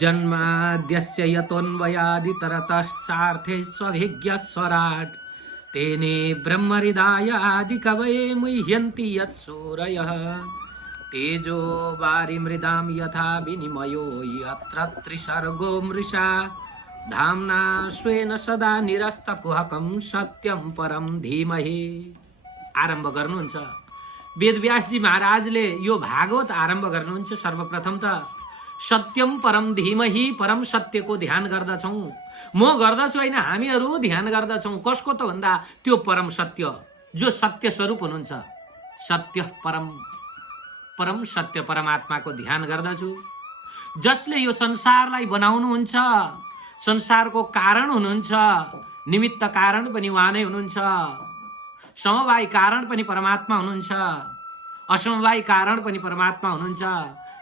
जन्माद्यस्य यतोऽन्वयादितरतश्चार्थेष्वभिज्ञस्वराट् तेने ब्रह्महृदायादिकवये मुह्यन्ति यत्सूरयः तेजो वारिमृदां यथा विनिमयो यत्र त्रिसर्गो मृषा धाम्ना स्वेन सदा निरस्तकुहकं सत्यं परम धीमहि। आरम्भ गर्नुहुन्छ वेदव्यासजी महाराजले यो भागवत आरम्भ गर्नुहुन्छ। सर्वप्रथम त सत्यम परम धीमहि परम सत्यको ध्यान गर्दछौँ। म गर्दछु होइन, हामीहरू ध्यान गर्दछौँ। कसको त भन्दा त्यो परम सत्य जो सत्य स्वरूप हुनुहुन्छ, सत्य परम सत्य परमात्माको ध्यान गर्दछु, जसले यो संसारलाई बनाउनुहुन्छ, संसारको कारण हुनुहुन्छ। निमित्त कारण पनि उहाँ नै हुनुहुन्छ, समवाय कारण पनि परमात्मा हुनुहुन्छ, असमवाय कारण पनि परमात्मा हुनुहुन्छ,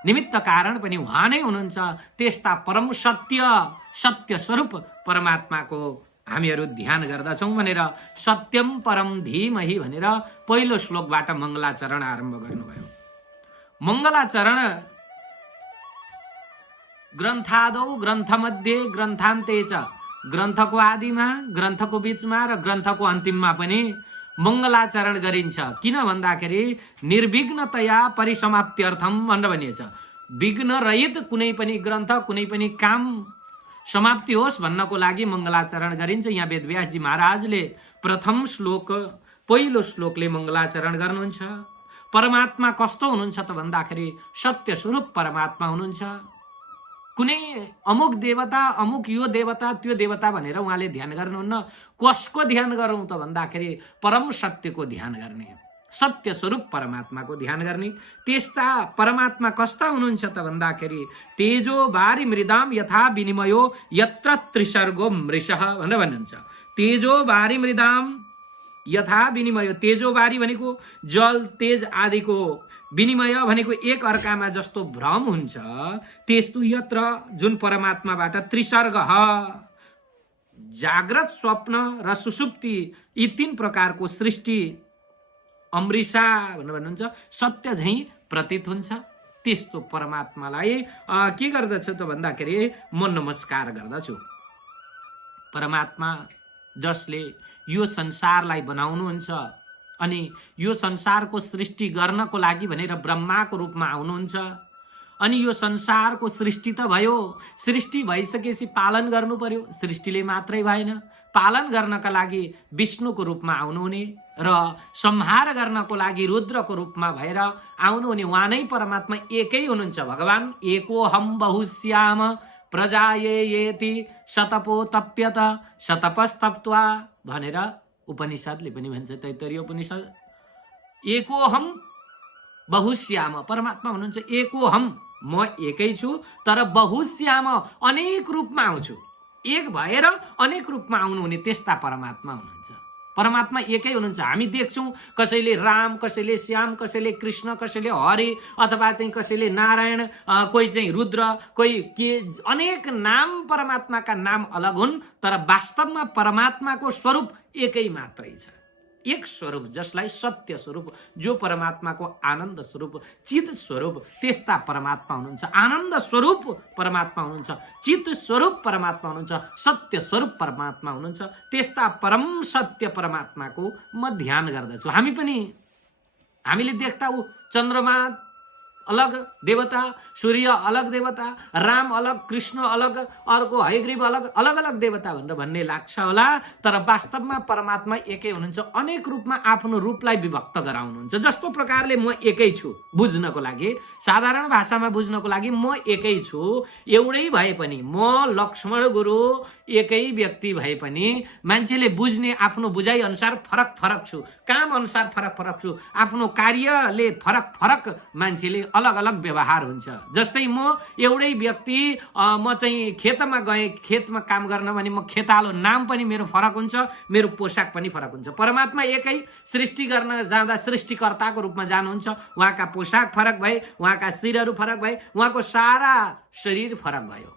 निमित्त कारण पनि उहाँ नै हुनुहुन्छ। त्यस्ता परम सत्य स्वरूप परमात्माको हामीहरू ध्यान गर्दछौँ भनेर सत्यम परम धीमहि भनेर पहिलो श्लोकबाट मङ्गलाचरण आरम्भ गर्नुभयो। मङ्गलाचरण ग्रन्थादौ ग्रन्थमध्ये ग्रन्थान्ते च, ग्रन्थको आदिमा, ग्रन्थको बीचमा र ग्रन्थको अन्तिममा पनि मङ्गलाचरण गरिन्छ। किन भन्दाखेरि निर्विघ्नतया परिसमाप्त्यर्थम भनेर भनिएको छ। विघ्न रहित कुनै पनि ग्रन्थ, कुनै पनि काम समाप्ति होस् भन्नको लागि मङ्गलाचरण गरिन्छ। यहाँ वेदव्यासजी महाराजले प्रथम श्लोक, पहिलो श्लोकले मङ्गलाचरण गर्नुहुन्छ। परमात्मा कस्तो हुनुहुन्छ त भन्दाखेरि सत्य स्वरूप परमात्मा हुनुहुन्छ। कुनै अमुक देवता, अमुक यो देवता त्यो देवता भनेर उहाँले ध्यान गर्नुहुन्न। कसको ध्यान गरौँ त भन्दाखेरि परम सत्यको ध्यान गर्ने, सत्य स्वरूप परमात्माको ध्यान गर्ने। त्यस्ता परमात्मा कस्ता हुनुहुन्छ त भन्दाखेरि तेजो बारी मृदाम यथा विनिमयो यत्र त्रिसर्गो मृषः भनेर भन्नुहुन्छ। तेजो बारी मृदाम यथा विनिमयो, तेजो बारी भनेको जल तेज आदिको, विनिमय भनेको एक अर्कामा जस्तो भ्रम हुन्छ, त्यस्तो यत्र जुन परमात्माबाट त्रिसर्ग, जाग्रत स्वप्न र सुसुप्ति यी तीन प्रकारको सृष्टि अमृषा भनेर भन्नुहुन्छ, सत्य झैँ प्रतीत हुन्छ। त्यस्तो परमात्मालाई के गर्दछ त भन्दाखेरि म नमस्कार गर्दछु। परमात्मा जसले यो संसारलाई बनाउनुहुन्छ अनि यो संसारको सृष्टि गर्नको लागि भनेर ब्रह्माको रूपमा आउनुहुन्छ। अनि यो संसारको सृष्टि त भयो, सृष्टि भइसकेपछि पालन गर्नु पर्यो। सृष्टिले मात्रै भएन, पालन गर्नका लागि विष्णुको रूपमा आउनुहुने र संहार गर्नको लागि रुद्रको रूपमा भएर आउनुहुने उहाँ नै परमात्मा एकै हुनुहुन्छ। भगवान एकोहम बहुश्याम प्रजायेति शतपो तप्यत शतपस्तप्त्वा भनेर उपनिषदले पनि भन्छ। तैत्तरीय उपनिषद एकोहम बहुश्याम, परमात्मा हुनुहुन्छ एकोहम, म एकै छु तर बहुश्याम अनेक रूपमा आउँछु। एक भएर अनेक रूपमा आउनुहुने त्यस्ता परमात्मा हुनुहुन्छ। परमात्मा एकै हुनुहुन्छ। हामी देख्छौँ कसैले राम, कसैले श्याम, कसैले कृष्ण, कसैले हरि, अथवा चाहिँ कसैले नारायण, कोही चाहिँ रुद्र, कोही के, अनेक नाम परमात्माका नाम अलग हुन्, तर वास्तवमा परमात्माको स्वरूप एकै मात्रै छ। एक स्वरूप जसलाई सत्य स्वरूप, जो परमात्माको आनन्द स्वरूप, चित स्वरूप, त्यस्ता परमात्मा हुनुहुन्छ। आनन्द स्वरूप परमात्मा हुनुहुन्छ, चित स्वरूप परमात्मा हुनुहुन्छ, सत्य स्वरूप परमात्मा हुनुहुन्छ। त्यस्ता परम सत्य परमात्माको म ध्यान गर्दछु। हामीले देख्दा ऊ चन्द्रमा अलग देवता, सूर्य अलग देवता, राम अलग, कृष्ण अलग, अर्को हयग्रीव अलग, अलग अलग देवता भनेर भन्ने लाग्छ होला, तर वास्तवमा परमात्मा एकै हुनुहुन्छ। अनेक रूपमा आफ्नो रूपलाई विभक्त गराउनुहुन्छ। जस्तो प्रकारले म एकै छु बुझ्नको लागि, साधारण भाषामा बुझ्नको लागि म एकै छु, एउटै भए पनि, म लक्ष्मण गुरु एकै व्यक्ति भए पनि मान्छेले बुझ्ने आफ्नो बुझाइ अनुसार फरक फरक छु, काम अनुसार फरक फरक छु, आफ्नो कार्यले फरक फरक मान्छेले अलग अलग व्यवहार हुन्छ। जस्तै म एउटै व्यक्ति, म चाहिँ खेतमा गएँ, खेतमा काम गर्न भने म खेतालो नाम पनि मेरो फरक हुन्छ, मेरो पोसाक पनि फरक हुन्छ। परमात्मा एकै, सृष्टि गर्न जाँदा सृष्टिकर्ताको रूपमा जानुहुन्छ, उहाँका पोसाक फरक भए, उहाँका शिरहरू फरक भए, उहाँको सारा शरीर फरक भयो।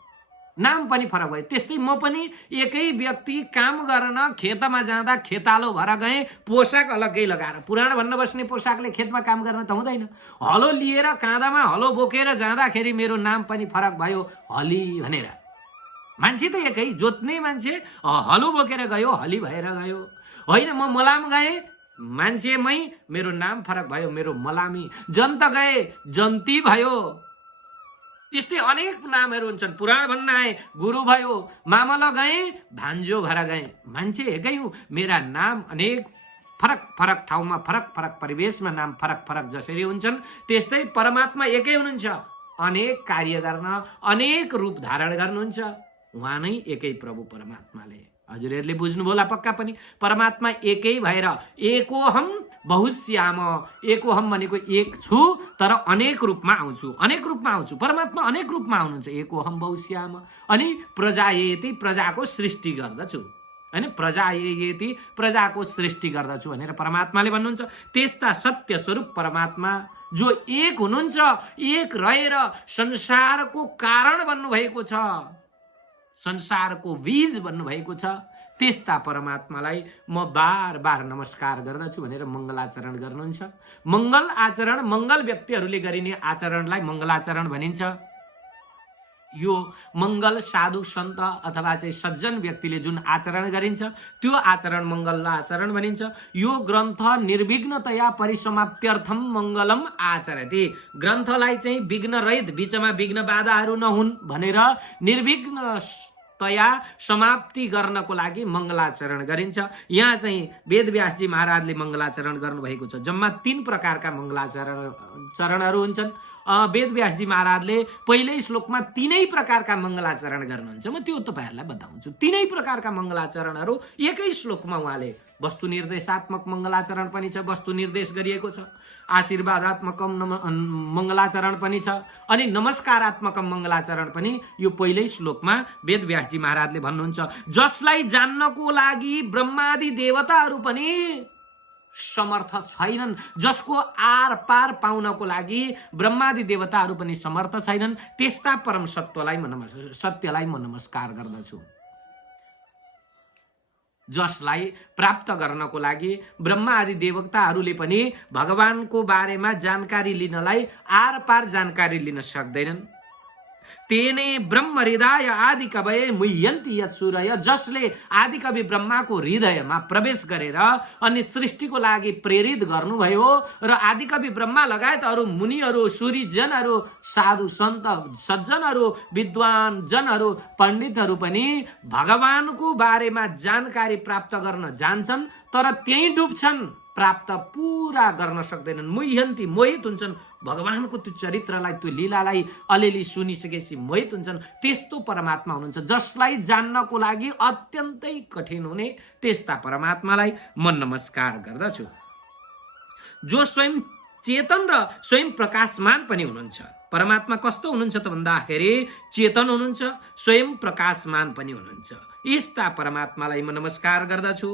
नाम पनि फरक भयो। त्यस्तै म पनि एकै व्यक्ति काम गर्न खेतमा जाँदा खेतालो भएर गएँ, पोसाक अलग्गै लगाएर। पुराण भन्न बस्ने पोसाकले खेतमा काम गर्न त हुँदैन। हलो लिएर काँधामा हलो बोकेर जाँदाखेरि मेरो नाम पनि फरक भयो, हली भनेर। मान्छे त एकै, जोत्ने मान्छे हलो बोकेर गयो, हली भएर गयो। होइन, म मलाम गएँ, मान्छेमै मेरो नाम फरक भयो, मेरो मलामी। जन्त गए, जन्ती भयो। यस्तै अनेक नामहरू हुन्छन्। पुराण भन्न आए, गुरु भयो। मामल गए, भान्जो भएर गए। मान्छे एकै हुँ, मेरा नाम अनेक फरक फरक ठाउँमा, फरक फरक परिवेशमा नाम फरक फरक जसरी हुन्छन्, त्यस्तै परमात्मा एकै हुनुहुन्छ। अनेक कार्य गर्न, अनेक रूप धारण गर्नुहुन्छ। उहाँ नै एकै प्रभु परमात्माले। हजुरहरूले बुझ्नुभयो होला पक्का पनि। परमात्मा एकै भएर एकोहम बहुश्याम, एकोहम भनेको एक छु तर अनेक रूपमा आउँछु, अनेक रूपमा आउँछु। परमात्मा अनेक रूपमा आउनुहुन्छ। एकोहम बहुश्याम। अनि प्रजायेति, प्रजाको सृष्टि गर्दछु, हैन, प्रजायेति, प्रजाको सृष्टि गर्दछु भनेर परमात्माले भन्नुहुन्छ। त्यस्ता सत्य स्वरूप परमात्मा जो एक हुनुहुन्छ, एक रहेर संसारको कारण बन्नुभएको छ, संसारको बीज बन्नुभएको छ, त्यस्ता परमात्मालाई म बार बार नमस्कार गर्दछु भनेर मङ्गलाचरण गर्नुहुन्छ। मङ्गल आचरण, मङ्गल व्यक्तिहरूले गरिने आचरणलाई मङ्गलाचरण भनिन्छ। यो मङ्गल साधु सन्त अथवा चाहिँ सज्जन व्यक्तिले जुन आचरण गरिन्छ त्यो आचरण मङ्गल आचरण भनिन्छ। यो ग्रन्थ निर्विघ्नतया परिसमाप्त्यर्थम मङ्गलम आचरति। ग्रन्थलाई चाहिँ विघ्न रहित, बीचमा विघ्न बाधाहरू नहुन् भनेर निर्विघ्नतया समाप्ति गर्नको लागि मङ्गलाचरण गरिन्छ। यहाँ चाहिँ वेदव्यासजी महाराजले मङ्गलाचरण गर्नुभएको छ। जम्मा 3 प्रकारका मङ्गलाचरणहरू हुन्छन्। वेदव्यासजी महाराजले पहिलै श्लोकमा 3 प्रकारका मङ्गलाचरण गर्नुहुन्छ। म त्यो तपाईहरुलाई बताउँछु। 3 प्रकारका मङ्गलाचरणहरू एकै श्लोकमा उहाँले, वस्तु निर्देशात्मक मङ्गलाचरण पनि छ, वस्तु निर्देश गरिएको छ, आशीर्वादात्मक मङ्गलाचरण पनि छ, अनि नमस्कारात्मक मङ्गलाचरण पनि यो पहिलै श्लोकमा वेदव्यासजी महाराजले भन्नुहुन्छ। जसलाई जान्नको लागि ब्रह्मादि देवताहरू पनि समर्थ छैनन्, जसको आर पार पाउनको लागि ब्रह्मादि देवताहरू पनि समर्थ छैनन्, त्यस्ता परम सत्यलाई म नमस्कार गर्दछु। जसलाई प्राप्त गर्नको लागि ब्रह्मा आदि देवताहरूले पनि भगवानको बारेमा जानकारी लिनलाई आर पार जानकारी लिन सक्दैनन्। तेने ब्रह्म हृदय आदि कवये मुह्यन्ति यत्सूरय। जसले आदि कवि ब्रह्माको हृदयमा प्रवेश गरेर अनि सृष्टिको लागि प्रेरित गर्नुभयो र आदि कवि ब्रह्मा लगायत अरू मुनिहरू, सूर्यजनहरू, साधु सन्त सज्जनहरू, विद्वान जनहरू, पण्डितहरू पनि भगवानको बारेमा जानकारी प्राप्त गर्न जान्छन् तर त्यही डुब्छन्, प्राप्त पूरा गर्न सक्दैनन्। मुह्यन्ति, मोहित हुन्छन्, भगवानको त्यो चरित्रलाई, त्यो लीलालाई अलिअलि सुनिसकेपछि मोहित हुन्छन्। त्यस्तो परमात्मा हुनुहुन्छ जसलाई जान्नको लागि अत्यन्तै कठिन हुने त्यस्ता परमात्मालाई म नमस्कार गर्दछु। जो स्वयं चेतन र स्वयं प्रकाशमान पनि हुनुहुन्छ। परमात्मा कस्तो हुनुहुन्छ त भन्दाखेरि चेतन हुनुहुन्छ, स्वयं प्रकाशमान पनि हुनुहुन्छ। यस्ता परमात्मालाई म नमस्कार गर्दछु।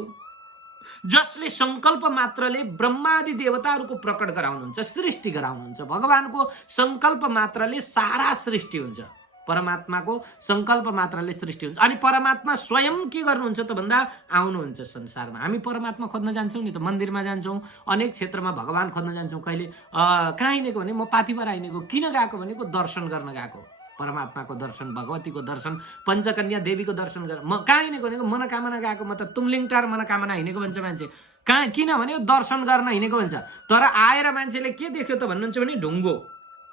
जसले संकल्प मात्रले ब्रह्मादि देवताहरूको प्रकट गराउनुहुन्छ, सृष्टि गराउनुहुन्छ। भगवानको संकल्प मात्रले सारा सृष्टि हुन्छ। परमात्माको संकल्प मात्रले सृष्टि हुन्छ। अनि परमात्मा स्वयं के गर्नुहुन्छ त भन्दा आउनुहुन्छ संसारमा। हामी परमात्मा खोज्न जान्छौँ नि त, मन्दिरमा जान्छौँ, अनेक क्षेत्रमा भगवान खोज्न जान्छौँ। कहिले कहाँ हिँडेको भने म पाथिभरा हिँडेको। किन गएको भनेको दर्शन गर्न गएको। परमात्माको दर्शन, भगवतीको दर्शन, पञ्चकन्या देवीको दर्शन गरेर। म कहाँ हिँडेको भनेको मनोकामना गएको। म त तुमलिङटार मनोकामना हिँडेको भन्छ मान्छे। कहाँ, किन भने दर्शन गर्न हिँडेको भन्छ। तर आएर मान्छेले के देख्यो त भन्नुहुन्छ भने ढुङ्गो।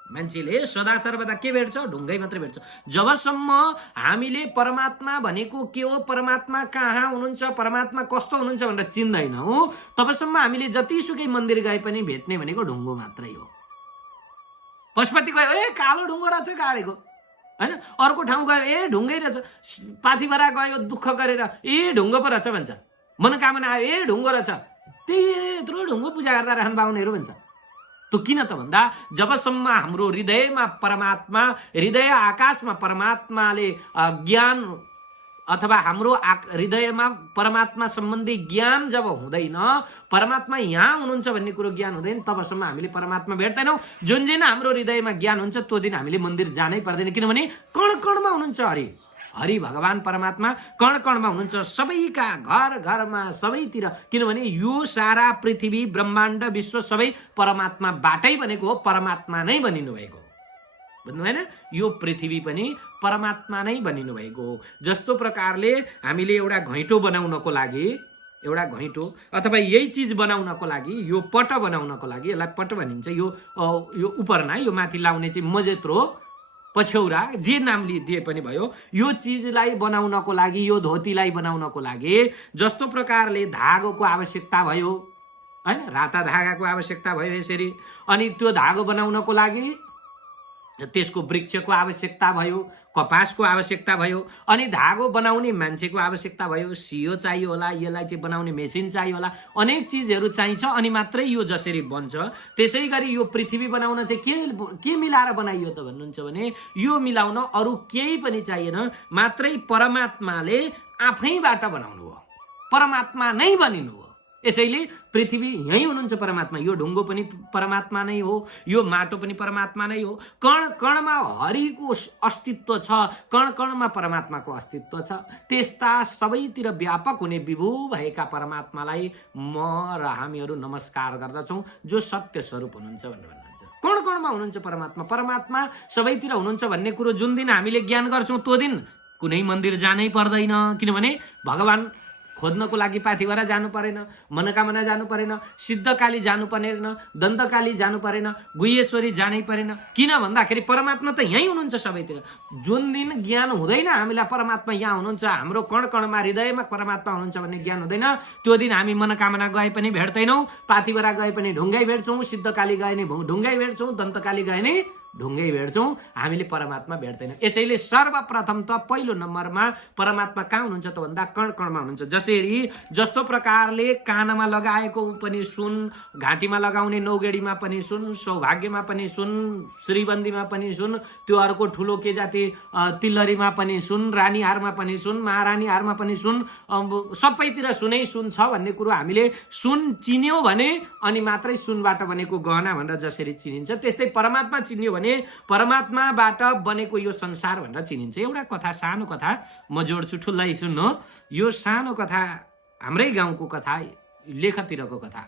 मान्छेले सदा सर्वदा के भेट्छ? ढुङ्गै मात्रै भेट्छ। जबसम्म हामीले परमात्मा भनेको के हो, परमात्मा कहाँ हुनुहुन्छ, परमात्मा कस्तो हुनुहुन्छ भनेर चिन्दैनौँ, तबसम्म हामीले जतिसुकै मन्दिर गए पनि भेट्ने भनेको ढुङ्गो मात्रै हो। पशुपति गयो, ए कालो ढुङ्गो रहेछ गाडेको, हैन। अर्को ठाउँ गयो, ए ढुङ्गै रहेछ। पाथिभरा गयो दुःख गरेर, ए ढुङ्गो पो रहेछ भन्छ। मनोकामना आयो, ए ढुङ्गो रहेछ। त्यही यत्रो ढुङ्गो पूजा गर्दा रहन बाहुनेहरू भन्छ। त्यो किन त भन्दा जबसम्म हाम्रो हृदयमा परमात्मा, हृदय आकाशमा परमात्माले ज्ञान अथवा हाम्रो हृदयमा परमात्मा सम्बन्धी ज्ञान जब हुँदैन, परमात्मा यहाँ हुनुहुन्छ भन्ने कुरो ज्ञान हुँदैन, तबसम्म हामीले परमात्मा भेट्दैनौँ। जुन दिन हाम्रो हृदयमा ज्ञान हुन्छ त्यो दिन हामीले मन्दिर जानै पर्दैन, किनभने कण कणमा हुनुहुन्छ हरि। हरि भगवान परमात्मा कण कणमा हुनुहुन्छ, सबैका घर घरमा सबैतिर। किनभने यो सारा पृथ्वी ब्रह्माण्ड विश्व सबै परमात्माबाटै बनेको हो, परमात्मा नै बनिनु भएको हो। भन्नु भएन? यो पृथ्वी पनि परमात्मा नै बनिनु भएको हो। जस्तो प्रकारले हामीले एउटा घैँटो बनाउनको लागि, एउटा घैँटो अथवा यही चिज बनाउनको लागि, यो पट बनाउनको लागि, यसलाई पट भनिन्छ, यो उपरमा यो माथि लाउने चाहिँ मजेत्रो पछ्यौरा जे नामले दिए पनि भयो, यो चिजलाई बनाउनको लागि, यो धोतीलाई बनाउनको लागि जस्तो प्रकारले धागोको आवश्यकता भयो हैन, राता धागाको आवश्यकता भयो यसरी, अनि त्यो धागो बनाउनको लागि त्यसको वृक्षको आवश्यकता भयो, कपासको आवश्यकता भयो, अनि धागो बनाउने मान्छेको आवश्यकता भयो, सियो चाहियो होला, यसलाई चाहिँ बनाउने मेसिन चाहियो होला, अनेक चिजहरू चाहिन्छ, अनि मात्रै यो जसरी बन्छ। त्यसै गरी यो पृथ्वी बनाउन चाहिँ के मिलाएर बनाइयो त भन्नुहुन्छ भने यो मिलाउन अरू केही पनि चाहिएन, मात्रै परमात्माले आफैबाट बनाउनु हो, परमात्मा नै बनिनु हो। यसैले पृथ्वी यही हुनुहुन्छ परमात्मा, यो ढुङ्गो पनि परमात्मा नै हो, यो माटो पनि परमात्मा नै हो। कण कणमा हरिको अस्तित्व छ, कण कणमा परमात्माको अस्तित्व छ। त्यस्ता सबैतिर व्यापक हुने विभू भएका परमात्मालाई म र हामीहरू नमस्कार गर्दछौँ, जो सत्य स्वरूप हुनुहुन्छ भनेर भन्नुहुन्छ। कण कणमा हुनुहुन्छ परमात्मा, परमात्मा सबैतिर हुनुहुन्छ भन्ने कुरो जुन दिन हामीले ज्ञान गर्छौँ त्यो दिन कुनै मन्दिर जानै पर्दैन। किनभने भगवान खोज्नको लागि पाथिभरा जानु परेन, मनोकामना जानु परेन, सिद्धकाली जानु परेन, दन्तकाली जानु परेन, गुह्येश्वरी जानै परेन। किन भन्दाखेरि परमात्मा त यहीँ हुनुहुन्छ सबैतिर। जुन दिन ज्ञान हुँदैन हामीलाई परमात्मा यहाँ हुनुहुन्छ, हाम्रो कण कणमा हृदयमा परमात्मा हुनुहुन्छ भन्ने ज्ञान हुँदैन, त्यो दिन हामी मनोकामना गए पनि भेट्दैनौँ, पाथिभरा गए पनि ढुङ्गै भेट्छौँ, सिद्धकाली गए नि ढुङ्गै भेट्छौँ, दन्तकाली गए नि ढुङ्गै भेट्छौँ, हामीले परमात्मा भेट्दैनौँ। यसैले सर्वप्रथम त पहिलो नम्बरमा परमात्मा कहाँ हुनुहुन्छ त भन्दा कण कणमा हुनुहुन्छ। जस्तो प्रकारले कानमा लगाएको पनि सुन, घाँटीमा लगाउने नौगेडीमा पनि सुन, सौभाग्यमा पनि सुन, श्रीबन्दीमा पनि सुन, त्यो अर्को ठुलो के जाति तिलहरीमा पनि सुन, रानीहारमा पनि सुन, महारानीहारमा पनि सुन, सबैतिर सुनै सुन छ भन्ने कुरो हामीले सुन चिन्यो भने अनि मात्रै सुनबाट बनेको गहना भनेर जसरी चिनिन्छ, त्यस्तै परमात्मा चिन्यो भने परमात्माबाट बनेको यो संसार भनेर चिनिन्छ। एउटा कथा, सानो कथा म जोड्छु, ठुलै सुन्नु। यो सानो कथा हाम्रै गाउँको कथा, लेखतिरको कथा।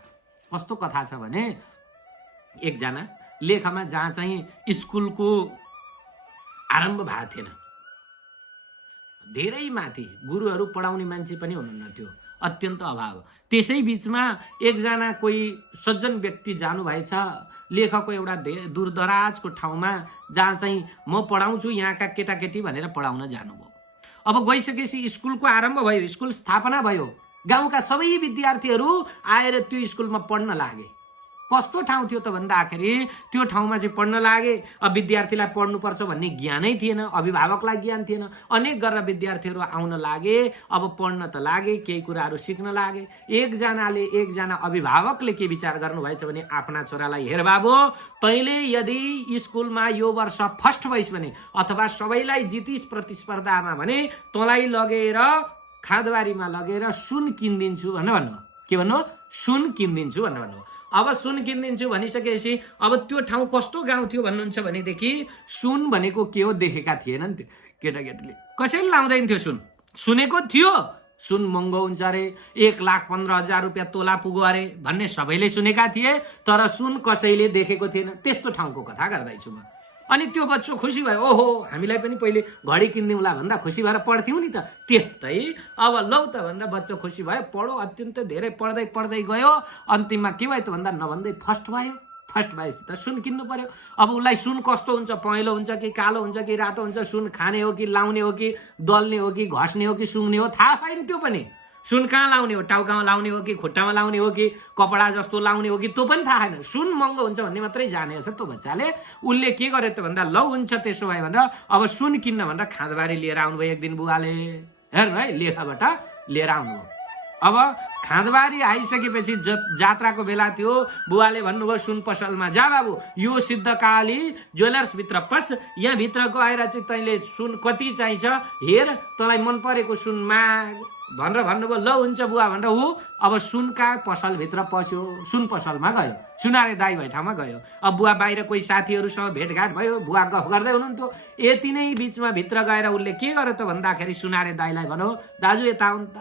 कस्तो कथा छ भने एकजना लेखमा जहाँ चाहिँ स्कुलको आरम्भ भएको थिएन, धेरै माथि गुरुहरू पढाउने मान्छे पनि हुनुहुन्न थियो, अत्यन्त अभाव। त्यसै बिचमा एकजना कोही सज्जन व्यक्ति जानुभएछ लेखको एउटा दूरदराजको ठाउँमा, जहाँ चाहिँ म पढाउँछु यहाँका केटाकेटी भनेर पढाउन जानुभयो। अब गइसकेपछि स्कुलको आरम्भ भयो, स्कुल स्थापना भयो, गाउँका सबै विद्यार्थीहरू आएर त्यो स्कुलमा पढ्न लागे। कस्तो ठाउँ थियो त भन्दाखेरि त्यो ठाउँमा चाहिँ पढ्न लागे। अब विद्यार्थीलाई पढ्नुपर्छ भन्ने ज्ञानै थिएन, अभिभावकलाई ज्ञान थिएन, अनेक गरेर विद्यार्थीहरू आउन लागे। अब पढ्न त लागे, केही कुराहरू सिक्न लागे। एकजना अभिभावकले के विचार गर्नुभएछ भने आफ्ना छोरालाई, हेर बाबु, तैँले यदि स्कुलमा यो वर्ष फर्स्ट भइस् भने अथवा सबैलाई जितिस प्रतिस्पर्धामा भने तँलाई लगेर खादबारीमा लगेर सुन किनिदिन्छु भनेर भन्नु। के भन्नु? सुन किनिदिन्छु भनेर भन्नु। अब सुन किनिदिन्छु भनिसकेपछि अब त्यो ठाउँ कस्तो गाउँ थियो भन्नुहुन्छ भनेदेखि सुन भनेको के हो देखेका थिएन नि त्यो केटाकेटीले। कसैले लाउँदैन थियो सुन, सुनेको थियो सुन महँगो हुन्छ अरे, 1,15,000 रुपियाँ तोला पुग्यो अरे भन्ने सबैले सुनेका थिए, तर सुन कसैले देखेको थिएन। त्यस्तो ठाउँको कथा गर्दैछु म। अनि त्यो बच्चो खुसी भयो, ओहो हामीलाई पनि पहिले घडी किनिदिउँला भन्दा खुसी भएर पढ्थ्यौँ नि त। त्यस्तै अब लौ त भन्दा बच्चो खुसी भयो, पढो, अत्यन्त धेरै पढ्दै गयो। अन्तिममा के भयो त भन्दा नभन्दै फर्स्ट भयो। फर्स्ट भएपछि त सुन किन्नु पर्यो। अब उसलाई सुन कस्तो हुन्छ, पहेँलो हुन्छ कि कालो हुन्छ कि रातो हुन्छ, सुन खाने हो कि लाउने हो कि दल्ने हो कि घस्ने हो कि सुँघ्ने हो, थाहा पाएन त्यो पनि। सुन कहाँ लाउने हो, टाउकामा लाउने हो कि खुट्टामा लाउने हो कि कपडा जस्तो लाउने हो कि त्यो पनि थाहा छैन। सुन महँगो हुन्छ भन्ने मात्रै जानेको छ त्यो बच्चाले। उसले के गर्यो त भन्दा लौ हुन्छ त्यसो भयो भनेर अब सुन किन्न भनेर खाँदबारी लिएर आउनुभयो एक दिन बुवाले। हेर्नु है, लेखाबाट लिएर आउनुभयो। अब खाँदबारी आइसकेपछि जात्राको बेला थियो, बुवाले भन्नुभयो सुन पसलमा जा बाबु, यो सिद्धकाली ज्वेलर्सभित्र पस, यहाँभित्र गएर चाहिँ तैँले सुन कति चाहिन्छ हेर, तँलाई मन परेको सुन माग भनेर भन्नुभयो। ल हुन्छ बुवा भनेर ऊ अब सुनका पसलभित्र पस्यो, सुन पसलमा गयो, सुनारे दाई भए ठाउँमा गयो। अब बुवा बाहिर कोही साथीहरूसँग भेटघाट भयो, बुवा गफ गर्दै हुनुहुन्थ्यो। यति नै बिचमा भित्र गएर उसले के गर्यो त भन्दाखेरि सुनारे दाईलाई भन्यो, दाजु यता आउनु त,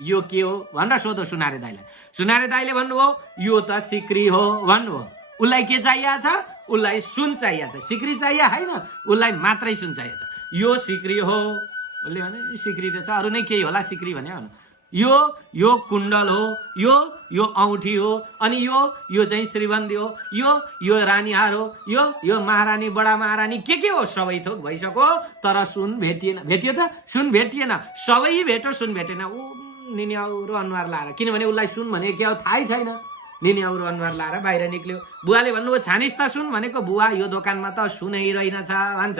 यो के हो भनेर सोधो सुनारे दाईलाई। सुनारे दाईले भन्नुभयो यो त सिक्री हो भन्नुभयो। उसलाई के चाहिएको छ? उसलाई सुन चाहिएको छ, सिक्री चाहिएको होइन, उसलाई मात्रै सुन चाहिएको छ। यो सिक्री हो, उसले भने सिक्री रहेछ, अरू नै केही होला सिक्री भने। यो कुण्डल हो, यो औँठी हो, अनि यो चाहिँ श्रीबन्दी हो, यो रानीहार हो, यो महारानी बडा महारानी के हो सबै थोक भइसक्यो, तर सुन भेटिएन। भेटियो त? सुन भेटिएन, सबै भेट्यो, सुन भेटेन। ऊ निन्याउरो अनुहार लाएर, किनभने उसलाई सुन भने के हो थाहै छैन। निन्याउरो अनुहार लाएर बाहिर निक्ल्यो। बुवाले भन्नुभयो छानिस् त सुन भनेको? बुवा यो दोकानमा त सुनै रहेनछ भन्छ,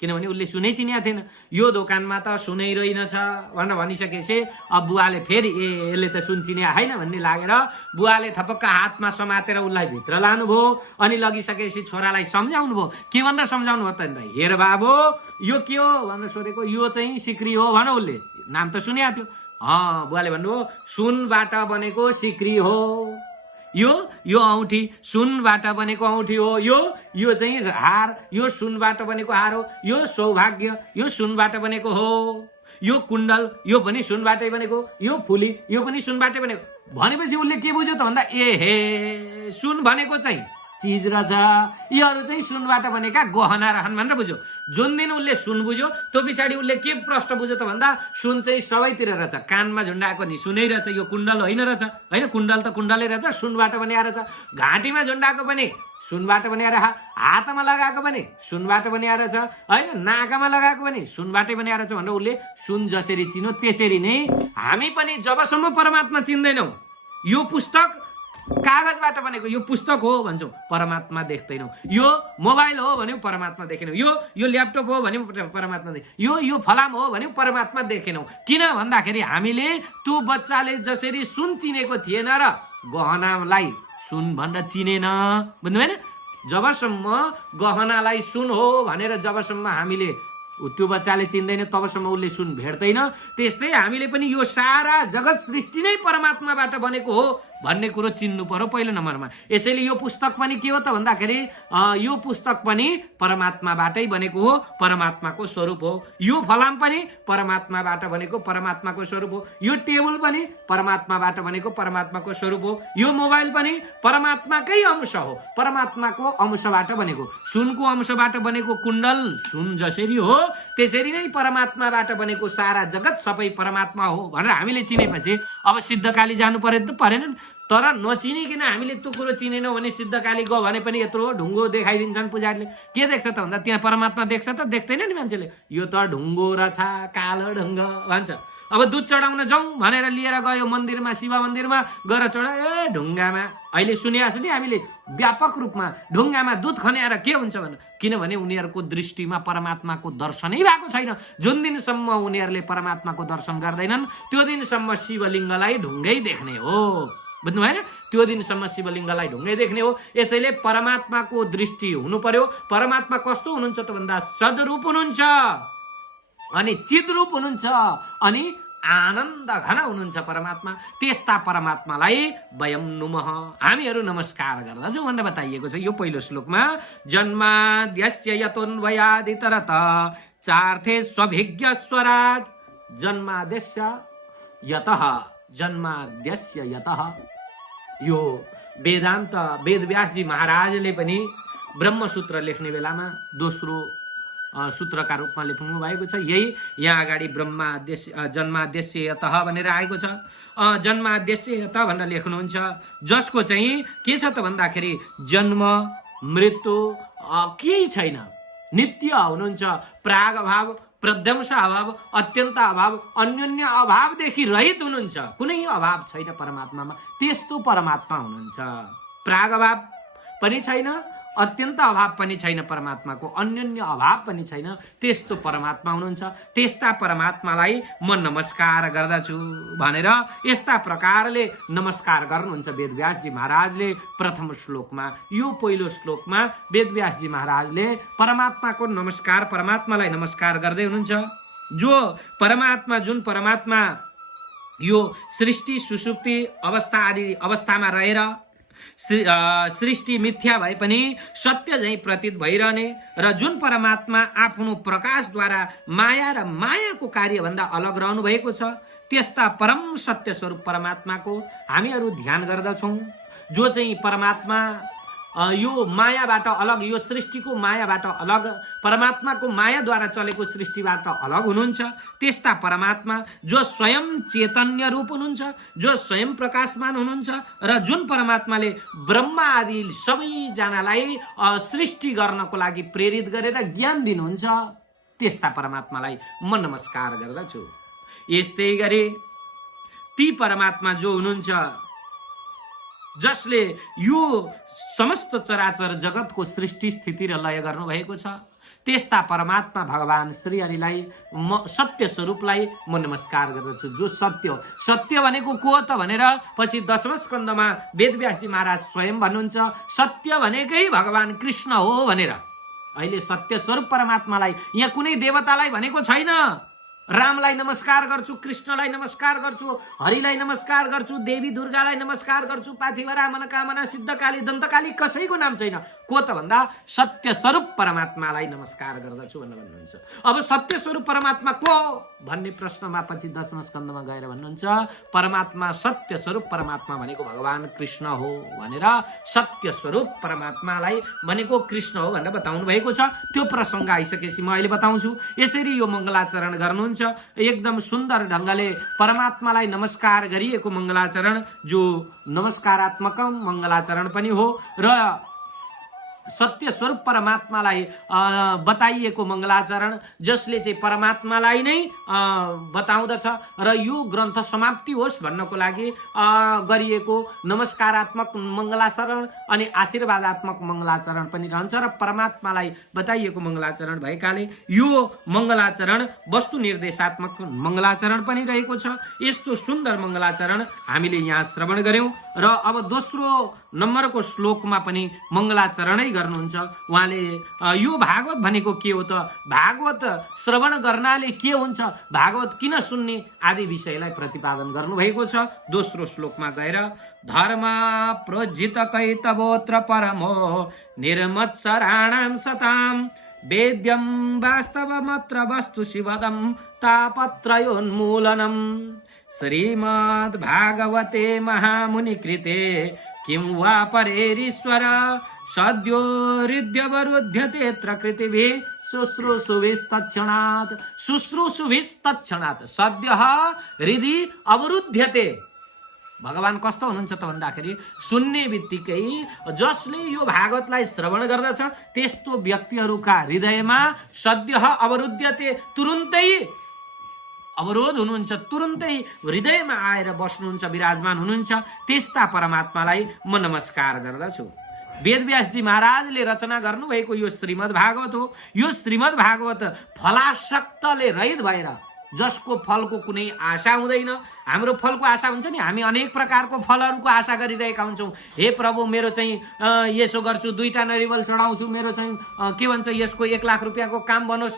किनभने उसले सुनै चिनेको थिएन। यो दोकानमा त सुनै रहेनछ भनेर भनिसकेपछि अब बुवाले फेरि यसले त सुन चिने होइन भन्ने लागेर बुवाले थपक्क हातमा समातेर उसलाई भित्र लानुभयो। अनि लगिसकेपछि छोरालाई सम्झाउनु भयो। के भनेर सम्झाउनु भयो त? हेर बाबु यो के हो भनेर सोधेको, यो चाहिँ सिक्री हो भन। उसले नाम त सुनेको थियो। बुवाले भन्नुभयो सुनबाट बनेको सिक्री हो, यो औँठी सुनबाट बनेको औँठी हो, यो चाहिँ हार यो सुनबाट बनेको हार हो, यो सौभाग्य यो सुनबाट बनेको हो, यो कुण्डल यो पनि सुनबाटै बनेको, यो फुली यो पनि सुनबाटै बनेको। भनेपछि उसले के बुझ्यो त भन्दा हे सुन भनेको चाहिँ चिज रहेछ, यीहरू चाहिँ सुनबाट बनेका गहना रहन् भनेर बुझ्यो। जुन दिन उसले सुन बुझ्यो त्यो पछाडि उसले के प्रश्न बुझ्यो त भन्दा सुन चाहिँ सबैतिर रहेछ, कानमा झुन्डाएको नि सुनै रहेछ, यो कुण्डल होइन रहेछ, होइन कुण्डल त कुण्डलै रहेछ, सुनबाट बनिएर रहेछ, घाँटीमा झुन्डाएको पनि सुनबाट बनिएर, हातमा लगाएको पनि सुनबाट बनिएर रहेछ, होइन नाकामा लगाएको पनि सुनबाटै बनिएर रहेछ भनेर उसले सुन जसरी चिन्यो त्यसरी नै हामी पनि जबसम्म परमात्मा चिन्दैनौँ, यो पुस्तक कागजबाट बनेको यो पुस्तक हो भन्छौँ, परमात्मा देख्दैनौँ। यो मोबाइल हो भन्यो परमात्मा देखेनौँ, यो ल्यापटप हो भन्यो परमात्मा देख, यो फलाम हो भन्यो परमात्मा देखेनौँ। किन भन्दाखेरि हामीले त्यो बच्चाले जसरी सुन चिनेको थिएन र गहनालाई सुन भनेर चिनेन, बुझ्नु भएन? जबसम्म गहनालाई सुन हो भनेर जबसम्म हामीले त्यो बच्चाले चिन्दैन तबसम्म उसले सुन भेट्दैन। त्यस्तै हामीले पनि यो सारा जगत सृष्टि नै परमात्माबाट बनेको हो भन्ने कुरो चिन्नु पर्यो पहिलो नम्बरमा। यसैले यो पुस्तक पनि के हो त भन्दाखेरि यो पुस्तक पनि परमात्माबाटै बनेको हो, परमात्माको स्वरूप हो। यो फलाम पनि परमात्माबाट बनेको, परमात्माको स्वरूप हो। यो टेबल पनि परमात्माबाट बनेको, परमात्माको स्वरूप हो। यो मोबाइल पनि परमात्माकै अंश हो, परमात्माको अंशबाट बनेको। सुनको अंशबाट बनेको कुण्डल सुन जसरी हो त्यसरी नै परमात्माबाट बनेको सारा जगत सबै परमात्मा हो भनेर हामीले चिनेपछि अब सिद्धकाली जानु पर्यो त परेन। तर नचिनिकन हामीले त्यो कुरो चिनेनौँ भने सिद्धकाली गयो भने पनि यत्रो ढुङ्गो देखाइदिन्छन् पुजारीले। के देख्छ त भन्दा त्यहाँ परमात्मा देख्छ त? देख्दैन नि मान्छेले। यो त ढुङ्गो रहेछ, कालो ढुङ्ग भन्छ। अब दुध चढाउन जाउँ भनेर लिएर गयो मन्दिरमा, शिव मन्दिरमा गएर चढायो, ढुङ्गामा अहिले सुनिरहेको छ नि हामीले व्यापक रूपमा ढुङ्गामा दुध खन्याएर के हुन्छ भने, किनभने उनीहरूको दृष्टिमा परमात्माको दर्शनै भएको छैन। जुन दिनसम्म उनीहरूले परमात्माको दर्शन गर्दैनन् त्यो दिनसम्म शिवलिङ्गलाई ढुङ्गै देख्ने हो, बुझ्नु भएन? त्यो दिनसम्म शिवलिङ्गलाई ढुङ्गै देख्ने हो। यसैले परमात्माको दृष्टि हुनु पर्यो। परमात्मा कस्तो हुनुहुन्छ त भन्दा सदरूप हुनुहुन्छ, अनि चिद्रूप हुनुहुन्छ, अनि आनन्द घन हुनुहुन्छ परमात्मा। त्यस्ता परमात्मालाई वयम नुमः हामीहरू नमस्कार गर्दछौँ भनेर बताइएको छ यो पहिलो श्लोकमा। जन्माद्यस्य यतोन्वयादितरत चार्थे स्वभिज्ञ स्वराट। जन्माद्यस्य यतः, जन्माद्यस्य यतः, यो वेदान्त वेदव्यासजी महाराजले पनि ब्रह्मसूत्र लेख्ने बेलामा दोस्रो सूत्रका रूपमा लेख्नु भएको छ। यही यहाँ अगाडि जन्माद्यस्य यतः भनेर आएको छ। जन्माद्यस्य यतः भनेर लेख्नुहुन्छ, जसको चाहिँ के छ त भन्दाखेरि जन्म मृत्यु केही छैन, नित्य हुनुहुन्छ, प्राग अभाव प्रध्वंस अभाव अत्यन्त अभाव अन्योन्य अभावदेखि रहित हुनुहुन्छ, कुनै अभाव छैन परमात्मामा। त्यस्तो परमात्मा हुनुहुन्छ। प्राग अभाव पनि छैन, अत्यन्त अभाव पनि छैन परमात्माको, अन्योन्य अभाव पनि छैन, त्यस्तो परमात्मा हुनुहुन्छ। त्यस्ता परमात्मालाई म नमस्कार गर्दछु भनेर यस्ता प्रकारले नमस्कार गर्नुहुन्छ वेदव्यासजी महाराजले प्रथम श्लोकमा। यो पहिलो श्लोकमा वेदव्यासजी महाराजले परमात्माको नमस्कार, परमात्मालाई नमस्कार गर्दै हुनुहुन्छ। जो परमात्मा, जुन परमात्मा यो सृष्टि सुसुप्ति अवस्था आदि अवस्थामा रहेर सृष्टि मिथ्या भए पनि सत्य झैं प्रतीत भइरहने र जुन परमात्मा आफ्नो प्रकाशद्वारा माया र मायाको कार्यभन्दा अलग रहनु भएको छ, त्यस्ता परम सत्य स्वरूप परमात्माको हामीहरू ध्यान गर्दछौँ। जो चाहिँ परमात्मा यो मायाबाट अलग, यो सृष्टिको मायाबाट अलग, परमात्माको मायाद्वारा चलेको सृष्टिबाट अलग हुनुहुन्छ। त्यस्ता परमात्मा जो स्वयं चैतन्य रूप हुनुहुन्छ, जो स्वयं प्रकाशमान हुनुहुन्छ र जुन परमात्माले ब्रह्मा आदि सबैजनालाई सृष्टि गर्नको लागि प्रेरित गरेर ज्ञान दिनुहुन्छ, त्यस्ता परमात्मालाई म नमस्कार गर्दछु। यस्तै गरी ती परमात्मा जो हुनुहुन्छ जसले यो समस्त चराचर जगतको सृष्टि स्थिति र लय गर्नु भएको छ, त्यस्ता परमात्मा भगवान श्री हरिलाई म सत्य स्वरूपलाई म नमस्कार गर्दछु। जो सत्य हो, सत्य भनेको को हो त भनेर पछि 10वें स्कन्दमा वेदव्यासजी महाराज स्वयं भन्नुहुन्छ, सत्य भनेकै भगवान कृष्ण हो भनेर। अहिले सत्य स्वरूप परमात्मालाई यहाँ कुनै देवतालाई भनेको छैन। रामलाई नमस्कार गर्छु, कृष्णलाई नमस्कार गर्छु, हरिलाई नमस्कार गर्छु, देवी दुर्गालाई नमस्कार गर्छु, पार्थिवरा मनोकामना सिद्धकाली दन्तकाली, कसैको नाम छैन। को त भन्दा सत्य स्वरूप परमात्मालाई नमस्कार गर्दछु भनेर भन्नुहुन्छ। अब सत्य स्वरूप परमात्मा को भन्ने प्रश्नमा पछि 10वें स्कन्दमा गएर भन्नुहुन्छ, परमात्मा सत्य स्वरूप परमात्मा भनेको भगवान कृष्ण हो भनेर सत्य स्वरूप परमात्मालाई भनेको कृष्ण हो भनेर बताउनु भएको छ। त्यो प्रसङ्ग आइसकेपछि म अहिले बताउँछु। यसरी यो मङ्गलाचरण गर्नुहुन्छ एकदम सुन्दर ढङ्गले परमात्मालाई नमस्कार गरिएको मङ्गलाचरण, जो नमस्कारात्मक मङ्गलाचरण पनि हो र सत्य स्वरूप परमात्मालाई बताइएको मङ्गलाचरण, जसले चाहिँ परमात्मालाई नै बताउँदछ र यो ग्रन्थ समाप्ति होस् भन्नको लागि गरिएको नमस्कारात्मक मङ्गलाचरण अनि आशीर्वादात्मक मङ्गलाचरण पनि रहन्छ र परमात्मालाई बताइएको मङ्गलाचरण भएकाले यो मङ्गलाचरण वस्तु निर्देशात्मक मङ्गलाचरण पनि रहेको छ। यस्तो सुन्दर मङ्गलाचरण हामीले यहाँ श्रवण गर्यौं र अब दोस्रो नम्बरको श्लोकमा पनि मङ्गलाचरणै गर्नुहुन्छ। उहाँले यो भागवत भनेको के हो त, भागवत श्रवण गर्नाले के हुन्छ, भागवत किन सुन्ने आदि विषयलाई प्रतिपादन गर्नुभएको छ। दोस्रो श्लोकमा गएर धर्म प्रोज्झित कैतवोत्र परमो निर्मत्सराणां सताम् वेद्यं वास्तवमत्र वस्तु शिवदं तापत्रयोन्मूलनम् श्रीमद् भागवते महामुनिकृते किं वा परेरीश्वर सद्यो हृद्यवरुध्यतेऽत्र कृतिभिः शुश्रूषुभिस्तत्क्षणात्। शुश्रूषुभिस्तत्क्षणात् सद्यः हृदि अवरुध्यते। भगवान कस्तो हुनुहुन्छ त भन्दाखेरि सुन्ने बित्तिकै जसले यो भागवतलाई श्रवण गर्दछ त्यस्तो व्यक्तिहरूका हृदयमा सद्यः अवरुध्यते, तुरुन्तै अवरोध हुनुहुन्छ, तुरुन्तै हृदयमा आएर बस्नुहुन्छ, विराजमान हुनुहुन्छ। त्यस्ता परमात्मालाई म नमस्कार गर्दछु। वेदव्यासजी महाराजले रचना गर्नुभएको यो श्रीमद् भागवत हो। यो श्रीमद् भागवत फलासक्तले रहित भएर, जसको फलको कुनै आशा हुँदैन। हाम्रो फलको आशा हुन्छ नि, हामी अनेक प्रकारको फलहरूको आशा गरिरहेका हुन्छौँ। हे प्रभु, मेरो चाहिँ यसो गर्छु, 2टा नरिवल चढाउँछु, मेरो चाहिँ के भन्छ यसको 1 लाख रुपियाँको काम बनोस्,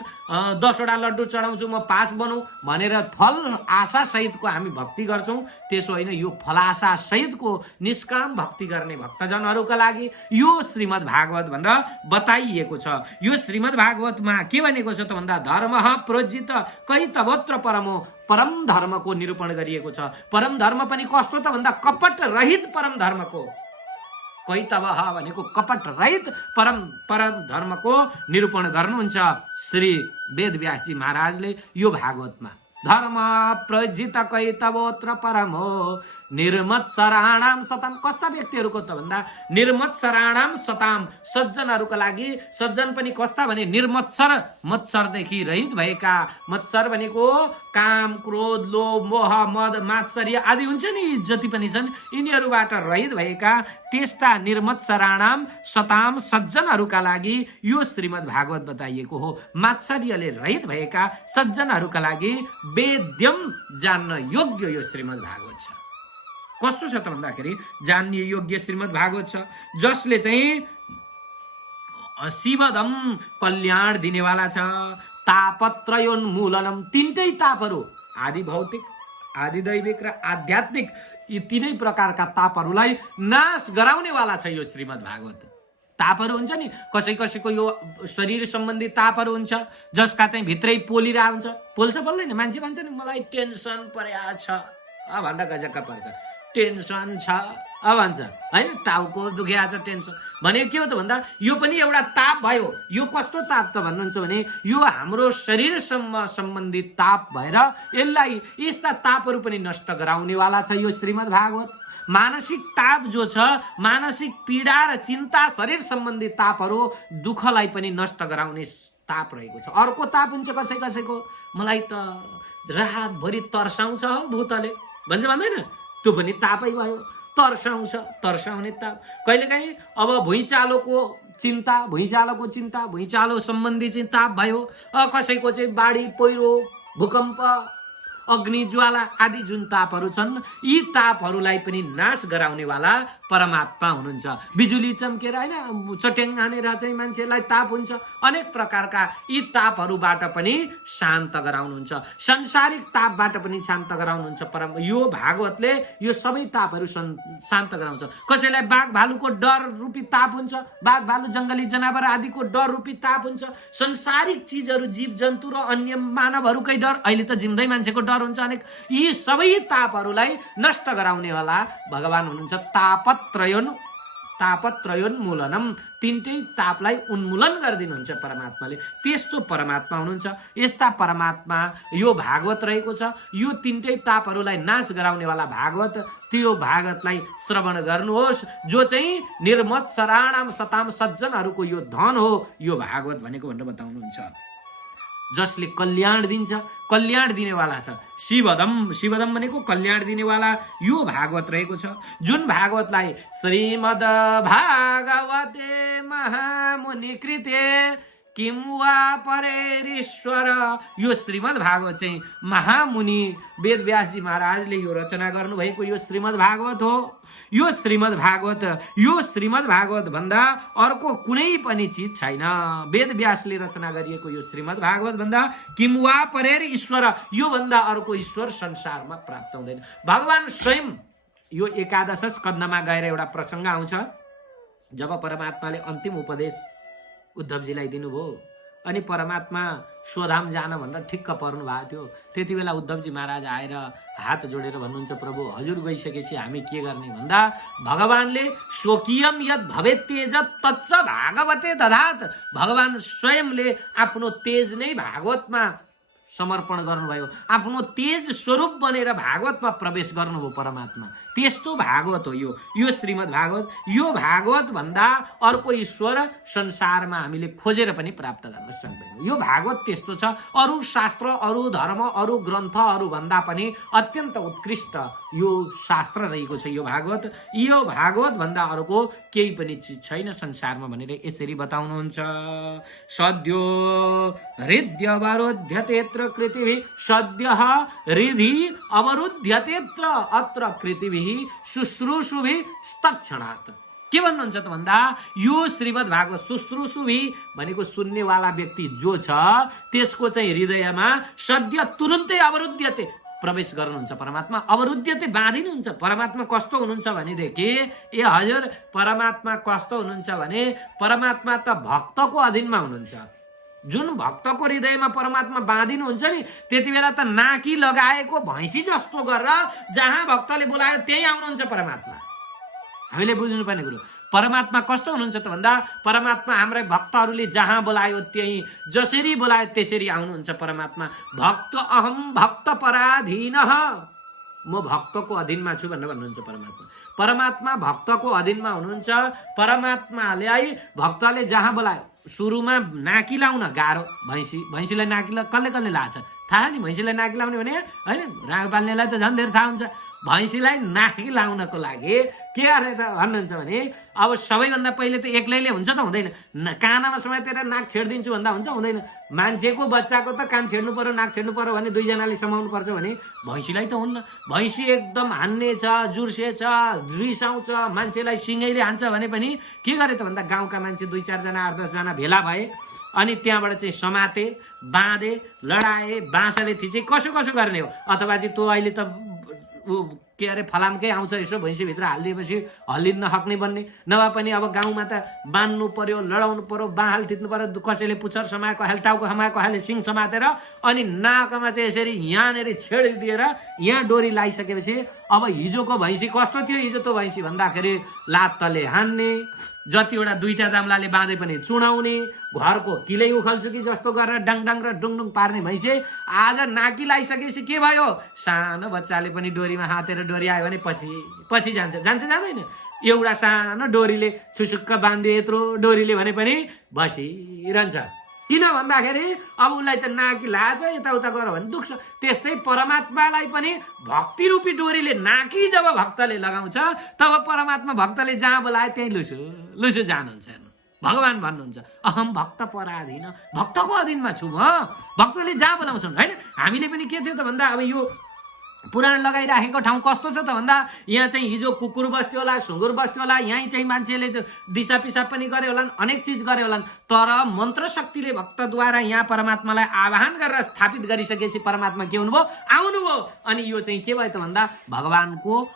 10वटा लड्डु चढाउँछु, म पास बनौँ भनेर फल आशा सहितको हामी भक्ति गर्छौँ। त्यसो होइन, यो फलाशा सहितको निष्काम भक्ति गर्ने भक्तजनहरूका लागि यो श्रीमद् भागवत भनेर बताइएको छ। यो श्रीमद् भागवतमा के भनेको छ त भन्दा धर्म प्रोज्झित कैतवोत्र परमो, परम धर्मको निरूपण गरिएको छ। परम धर्म पनि कस्तो त भन्दा कपट रहित परम धर्मको, कैतवः भनेको कपट रहित परम धर्मको निरूपण गर्नुहुन्छ श्री वेदव्यासजी महाराजले यो भागवतमा। धर्म प्रोज्झित कैतवोत्र परमो निर्मत्सराणाम सताम। कस्ता व्यक्तिहरूको त भन्दा निर्मत्सराणाम सताम, सज्जनहरूका लागि सज्जन पनि कस्ता भने निर्मत्सर, मत्सरदेखि रहित भएका। मत्सर भनेको काम, क्रोध, लोभ, मोह, मद, मात्सर्य आदि हुन्छ नि, जति पनि छन् यिनीहरूबाट रहित भएका त्यस्ता निर्मत्सराणाम सताम सज्जनहरूका लागि यो श्रीमद् भागवत बताइएको हो। मात्सर्यले रहित भएका सज्जनहरूका लागि वेद्यम, जान्न योग्य यो श्रीमद् भागवत छ। कस्तो छ त भन्दाखेरि जान्ने योग्य श्रीमद् भागवत छ, जसले चाहिँ शिवदम, कल्याण दिनेवाला छ। तापत्रयोन्मूलनम, तीनटै तापहरू, आदि भौतिक, आदि दैविक र आध्यात्मिक, यी तीनै प्रकारका तापहरूलाई नाश गराउनेवाला छ यो श्रीमद् भागवत। तापहरू हुन्छ नि, कसै कसैको यो शरीर सम्बन्धी तापहरू हुन्छ, जसका चाहिँ भित्रै पोलिरहेको हुन्छ। पोल्छ बोल्दैन, मान्छे भन्छ नि मलाई टेन्सन परेको छ भन्दा गजक्क पर्छ, टेन्सन छ भन्छ होइन, टाउको दुखिया छ, टेन्सन भनेको के हो त भन्दा यो पनि एउटा ताप भयो। यो कस्तो ताप त भन्नुहुन्छ भने यो हाम्रो शरीरसम्म सम्बन्धित ताप भएर यसलाई, यस्ता तापहरू पनि नष्ट गराउनेवाला छ यो श्रीमद् भागवत। मानसिक ताप जो छ, मानसिक पीडा र चिन्ता, शरीर सम्बन्धी तापहरू, दुःखलाई पनि नष्ट गराउने ताप रहेको छ। अर्को ताप हुन्छ कसै कसैको, मलाई त रातभरि तर्साउँछ हौ भूतले भन्छ, भन्दैन, त्यो पनि तापै भयो, तर्साउँछ, तर्साउने ताप। कहिलेकाहीँ अब भुइँचालोको चिन्ता, भुइँचालो सम्बन्धी चाहिँ ताप भयो। कसैको चाहिँ बाढी, पहिरो, भूकम्प, अग्नि ज्वाला आदि जुन तापहरू छन्, यी तापहरूलाई पनि नाश गराउनेवाला परमात्मा हुनुहुन्छ। बिजुली चम्केर होइन चट्याङ हानेर चाहिँ मान्छेलाई ताप हुन्छ, अनेक प्रकारका यी तापहरूबाट पनि शान्त गराउनुहुन्छ, संसारिक तापबाट पनि शान्त गराउनुहुन्छ। यो भागवतले यो सबै तापहरू शान्त गराउँछ। कसैलाई बाघ भालुको डर रूपी ताप हुन्छ, बाघ भालु जङ्गली जनावर आदिको डर रूपी ताप हुन्छ। संसारिक चिजहरू, जीव जन्तु र अन्य मानवहरूकै डर, अहिले त जिउँदै मान्छेको डर हुन्छ अनेक, यी सबै तापहरूलाई नष्ट गराउनेवाला भगवान हुनुहुन्छ। तापत्रयोन्मूलनम, तीनटै तापलाई उन्मूलन गरिदिनुहुन्छ परमात्माले। त्यस्तो परमात्मा हुनुहुन्छ। यस्ता परमात्मा यो भागवत रहेको छ। यो तीनटै तापहरूलाई नाश गराउनेवाला भागवत, त्यो भागवतलाई श्रवण गर्नुहोस्, जो चाहिँ निर्मत्सराणाम सताम, सज्जनहरूको यो धन हो यो भागवत भनेको भनेर बताउनुहुन्छ, जसले कल्याण दिन्छ, कल्याण दिनेवाला छ। शिवदम भनेको कल्याण दिनेवाला यो भागवत रहेको छ, जुन भागवतलाई श्रीमद् भागवते महामुनि कृते किम वा परेरीश्वर, यो श्रीमद् भागवत चाहिँ महामुनि वेदव्यासजी महाराजले यो रचना गर्नुभएको यो श्रीमद् भागवत हो। यो श्रीमद् भागवत भन्दा अर्को कुनै पनि चिज छैन। वेदव्यासले रचना गरिएको यो श्रीमद् भागवत भन्दा किम वा परेर ईश्वर, यो भन्दा अर्को ईश्वर संसारमा प्राप्त हुँदैन। भगवान स्वयं यो एकादश स्कन्धमा गएर एउटा प्रसङ्ग आउँछ, जब परमात्माले अन्तिम उपदेश उद्धवजीलाई दिनुभयो अनि परमात्मा स्वधाम जान भनेर ठिक्क पर्नु भएको थियो। त्यति बेला उद्धवजी महाराज आएर हात जोडेर भन्नुहुन्छ, प्रभु हजुर गइसकेपछि हामी के गर्ने भन्दा भगवानले स्वकीयम यद भवेत् तेज तच्च भागवते दधात, भगवान स्वयंले आफ्नो तेज नै भागवतमा समर्पण गर्नुभयो, आफ्नो तेज स्वरूप बनेर भागवतमा प्रवेश गर्नुभयो परमात्मा। त्यस्तो भागवत हो यो श्रीमद् भागवत। यो भागवत भन्दा अर्को ईश्वर संसारमा हामीले खोजेर पनि प्राप्त गर्न सक्दैनौँ। यो भागवत त्यस्तो छ, अरू शास्त्र, अरू धर्म, अरू ग्रन्थहरू भन्दा पनि अत्यन्त उत्कृष्ट यो शास्त्र रहेको छ यो भागवत। यो भागवत भन्दा अर्को केही पनि चिज छैन संसारमा भनेर यसरी बताउनुहुन्छ। सद्यो हृद्यवरुध्यतेत्र कृतिभिः, सद्यः हृदि अवरुध्यतेत्र अत्र कृतिभिः शुश्रूषुभिः तत्क्षणात्। के भन्नुहुन्छ त भन्दा यो श्रीमद् भागवत शुश्रूषुभिः भनेको सुन्नेवाला व्यक्ति जो छ त्यसको चाहिँ हृदयमा सद्य तुरुन्तै अवरुध्यते प्रवेश गर्नुहुन्छ परमात्मा, अवरुध्यते बाँधिनुहुन्छ। परमात्मा कस्तो हुनुहुन्छ भनेदेखि, ए हजुर परमात्मा कस्तो हुनुहुन्छ भने परमात्मा त भक्तको अधीनमा हुनुहुन्छ। जुन भक्तको हृदयमा परमात्मा बाँधिनुहुन्छ नि, त्यति बेला त नाकी लगाएको भैँसी जस्तो गरेर जहाँ भक्तले बोलायो त्यही आउनुहुन्छ परमात्मा। हामीले बुझ्नुपर्ने कुरो, परमात्मा कस्तो हुनुहुन्छ त भन्दा परमात्मा हाम्रा भक्तहरूले जहाँ बोलायो त्यही, जसरी बोलायो त्यसरी आउनुहुन्छ परमात्मा। भक्त अहम भक्त पराधीनः, म भक्तको अधीनमा छु भनेर भन्नुहुन्छ परमात्मा। परमात्मा भक्तको अधीनमा हुनुहुन्छ। परमात्माले भक्तले जहाँ बोलायो, सुरुमा नाकी लाउन गाह्रो, भैँसीलाई नाकी कसले कसले लाछ थाहा नि? भैँसीलाई नाकी लाउने भने होइन, राग पाल्नेलाई त झन् धेरै थाहा हुन्छ। भैँसीलाई नाकी लाउनको लागि के अरे त भन्नुहुन्छ भने अब सबैभन्दा पहिले त एक्लैले हुन्छ त हुँदैन, कानमा समातेर नाक छेडिदिन्छु भन्दा हुन्छ? हुँदैन। मान्छेको बच्चाको त कान छेड्नु पर्यो, नाक छेड्नु पर्यो भने दुईजनाले समाउनु पर्छ भने भैँसीलाई त हुन्न। भैँसी एकदम हान्ने छ, जुर्से छ, रिसाउँछ, मान्छेलाई सिँगैले हान्छ भने पनि के गरे त भन्दा गाउँका मान्छे 2-4 जना 8-10 जना भेला भए अनि त्यहाँबाट चाहिँ समाते, बाँधे, लडाए, बाँसले थिचे, कसो कसो गर्ने हो। अथवा चाहिँ तँ अहिले त के अरे फलामकै आउँछ, यसो भैँसीभित्र हालिदिएपछि हल्लिन्न सक्ने बन्ने, नभए पनि अब गाउँमा त बान्नु पर्यो, लडाउनु पर्यो, बाँहाल थिच्नु पर्यो, कसैले पुच्छर समाएको, हाल टाउको समाएको, हालले सिङ समातेर अनि नाकमा चाहिँ यसरी यहाँनिर छेडिदिएर यहाँ डोरी लगाइसकेपछि अब हिजोको भैँसी कस्तो थियो? हिजो त भैँसी भन्दाखेरि लात्तले हान्ने, जतिवटा 2टा दाम्लाले बाँधे पनि चुडाउने, घरको किलै उखल्छु कि जस्तो गरेर डाङडाङ र डुङडुङ पार्ने भैँसी आज नाकी लगाइसकेपछि के भयो? सानो बच्चाले पनि डोरीमा हातेर डोरी आयो भने पछि जान्छ जाँदैन? एउटा सानो डोरीले छुसुक्क बाँधिदियो, यत्रो डोरीले भने पनि बसिरहन्छ। किन भन्दाखेरि अब उसलाई त नाकी लाज, यताउता गर भने दुख्छ। त्यस्तै परमात्मालाई पनि भक्ति रूपी डोरीले नाकी जब भक्तले लगाउँछ तब परमात्मा भक्तले जहाँ बोलाए त्यहीँ लुसो जानुहुन्छ। भगवान भन्नुहुन्छ अहम भक्त पराधीन, भक्तको अधीनमा छु म। भक्तले जहाँ बोलाउँछन् होइन। हामीले पनि के थियो त भन्दा अब यो पुराण लगाइराखेको ठाउँ कस्तो छ त भन्दा यहाँ चाहिँ हिजो कुकुर बस्थ्यो होला, सुँगुर बस्थ्यो होला, यहीँ चाहिँ मान्छेले दिशा पिसाब पनि गरे होलान्, अनेक चिज गरे होलान्, तर मन्त्र शक्तिले भक्तद्वारा यहाँ परमात्मालाई आवाहन गरेर स्थापित गरिसकेपछि परमात्मा के हुनुभयो? आउनुभयो। अनि यो चाहिँ के भयो त भन्दा भगवानको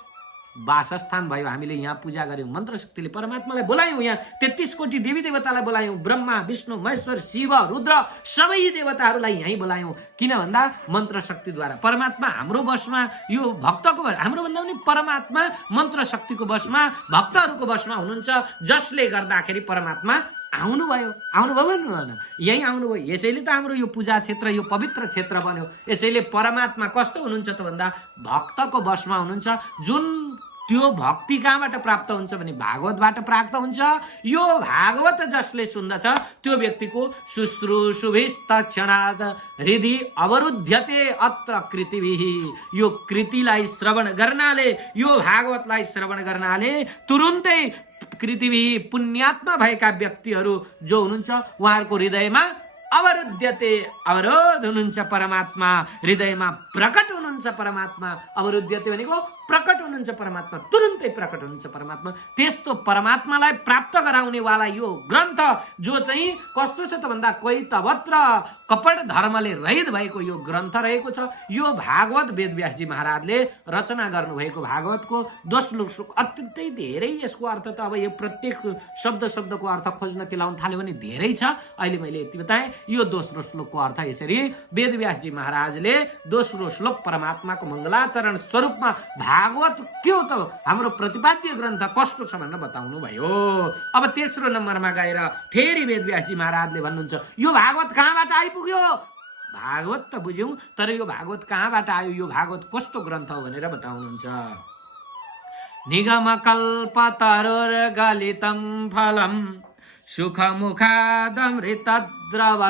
वासस्थान भयो। हामीले यहाँ पूजा गऱ्यौँ, मन्त्र शक्तिले परमात्मालाई बोलायौँ, यहाँ 33 कोटी देवी देवतालाई बोलायौँ, ब्रह्मा विष्णु महेश्वर शिव रुद्र सबै देवताहरूलाई यहीँ बोलायौँ। किन भन्दा मन्त्र शक्तिद्वारा परमात्मा हाम्रो वशमा, यो भक्तको हाम्रो भन्दा पनि परमात्मा मन्त्र शक्तिको वशमा, भक्तहरूको वशमा हुनुहुन्छ, जसले गर्दाखेरि परमात्मा आउनुभयो भन्नु भएन, यहीँ आउनुभयो। यसैले त हाम्रो यो पूजा क्षेत्र, यो पवित्र क्षेत्र बन्यो। यसैले परमात्मा कस्तो हुनुहुन्छ त भन्दा भक्तको वशमा हुनुहुन्छ। जुन त्यो भक्ति कहाँबाट प्राप्त हुन्छ भने भागवतबाट प्राप्त हुन्छ। यो भागवत जसले सुन्दछ त्यो व्यक्तिको शुश्रूषुभिस्तक्षणात् हृदि अवरुध्यते अत्र कृतिभिः। यो कृतिलाई श्रवण गर्नाले, यो भागवतलाई श्रवण गर्नाले तुरुन्तै कृतिभिः पुण्यात्मा भएका व्यक्तिहरू जो हुनुहुन्छ उहाँहरूको हृदयमा अवरुध्यते, अवरोध हुनुहुन्छ परमात्मा, हृदयमा प्रकट हुनुहुन्छ परमात्मा। अवरुध्यते भनेको प्रकट हुनुहुन्छ परमात्मा, तुरुन्तै प्रकट हुनुहुन्छ परमात्मा। त्यस्तो परमात्मालाई प्राप्त गराउनेवाला यो ग्रन्थ जो चाहिँ कस्तो छ त भन्दा कोही तवत्र कपट धर्मले रहित भएको यो ग्रन्थ रहेको छ। यो भागवत वेदव्यासजी महाराजले रचना गर्नुभएको भागवतको दोस्रो श्लोक अत्यन्तै धेरै, यसको अर्थ त अब यो प्रत्येक शब्दको अर्थ खोज्न केलाउन थाल्यो भने धेरै छ। अहिले मैले यति बताएँ। यो दोस्रो श्लोकको अर्थ यसरी वेदव्यासजी महाराजले दोस्रो श्लोक परमात्माको मङ्गलाचरण स्वरूपमा भागवत के हो त हाम्रो प्रतिपाद्य ग्रन्थ कस्तो छ भनेर बताउनु भयो। अब तेस्रो नम्बरमा गएर फेरि वेदव्यासजी महाराजले भन्नुहुन्छ यो भागवत कहाँबाट आइपुग्यो? भागवत त बुझ्यौँ, तर यो भागवत कहाँबाट आयो, यो भागवत कस्तो ग्रन्थ हो भनेर बताउनुहुन्छ। निगम कल्पतरुर्गलितं फलम् सुखमुखादमृतद्रव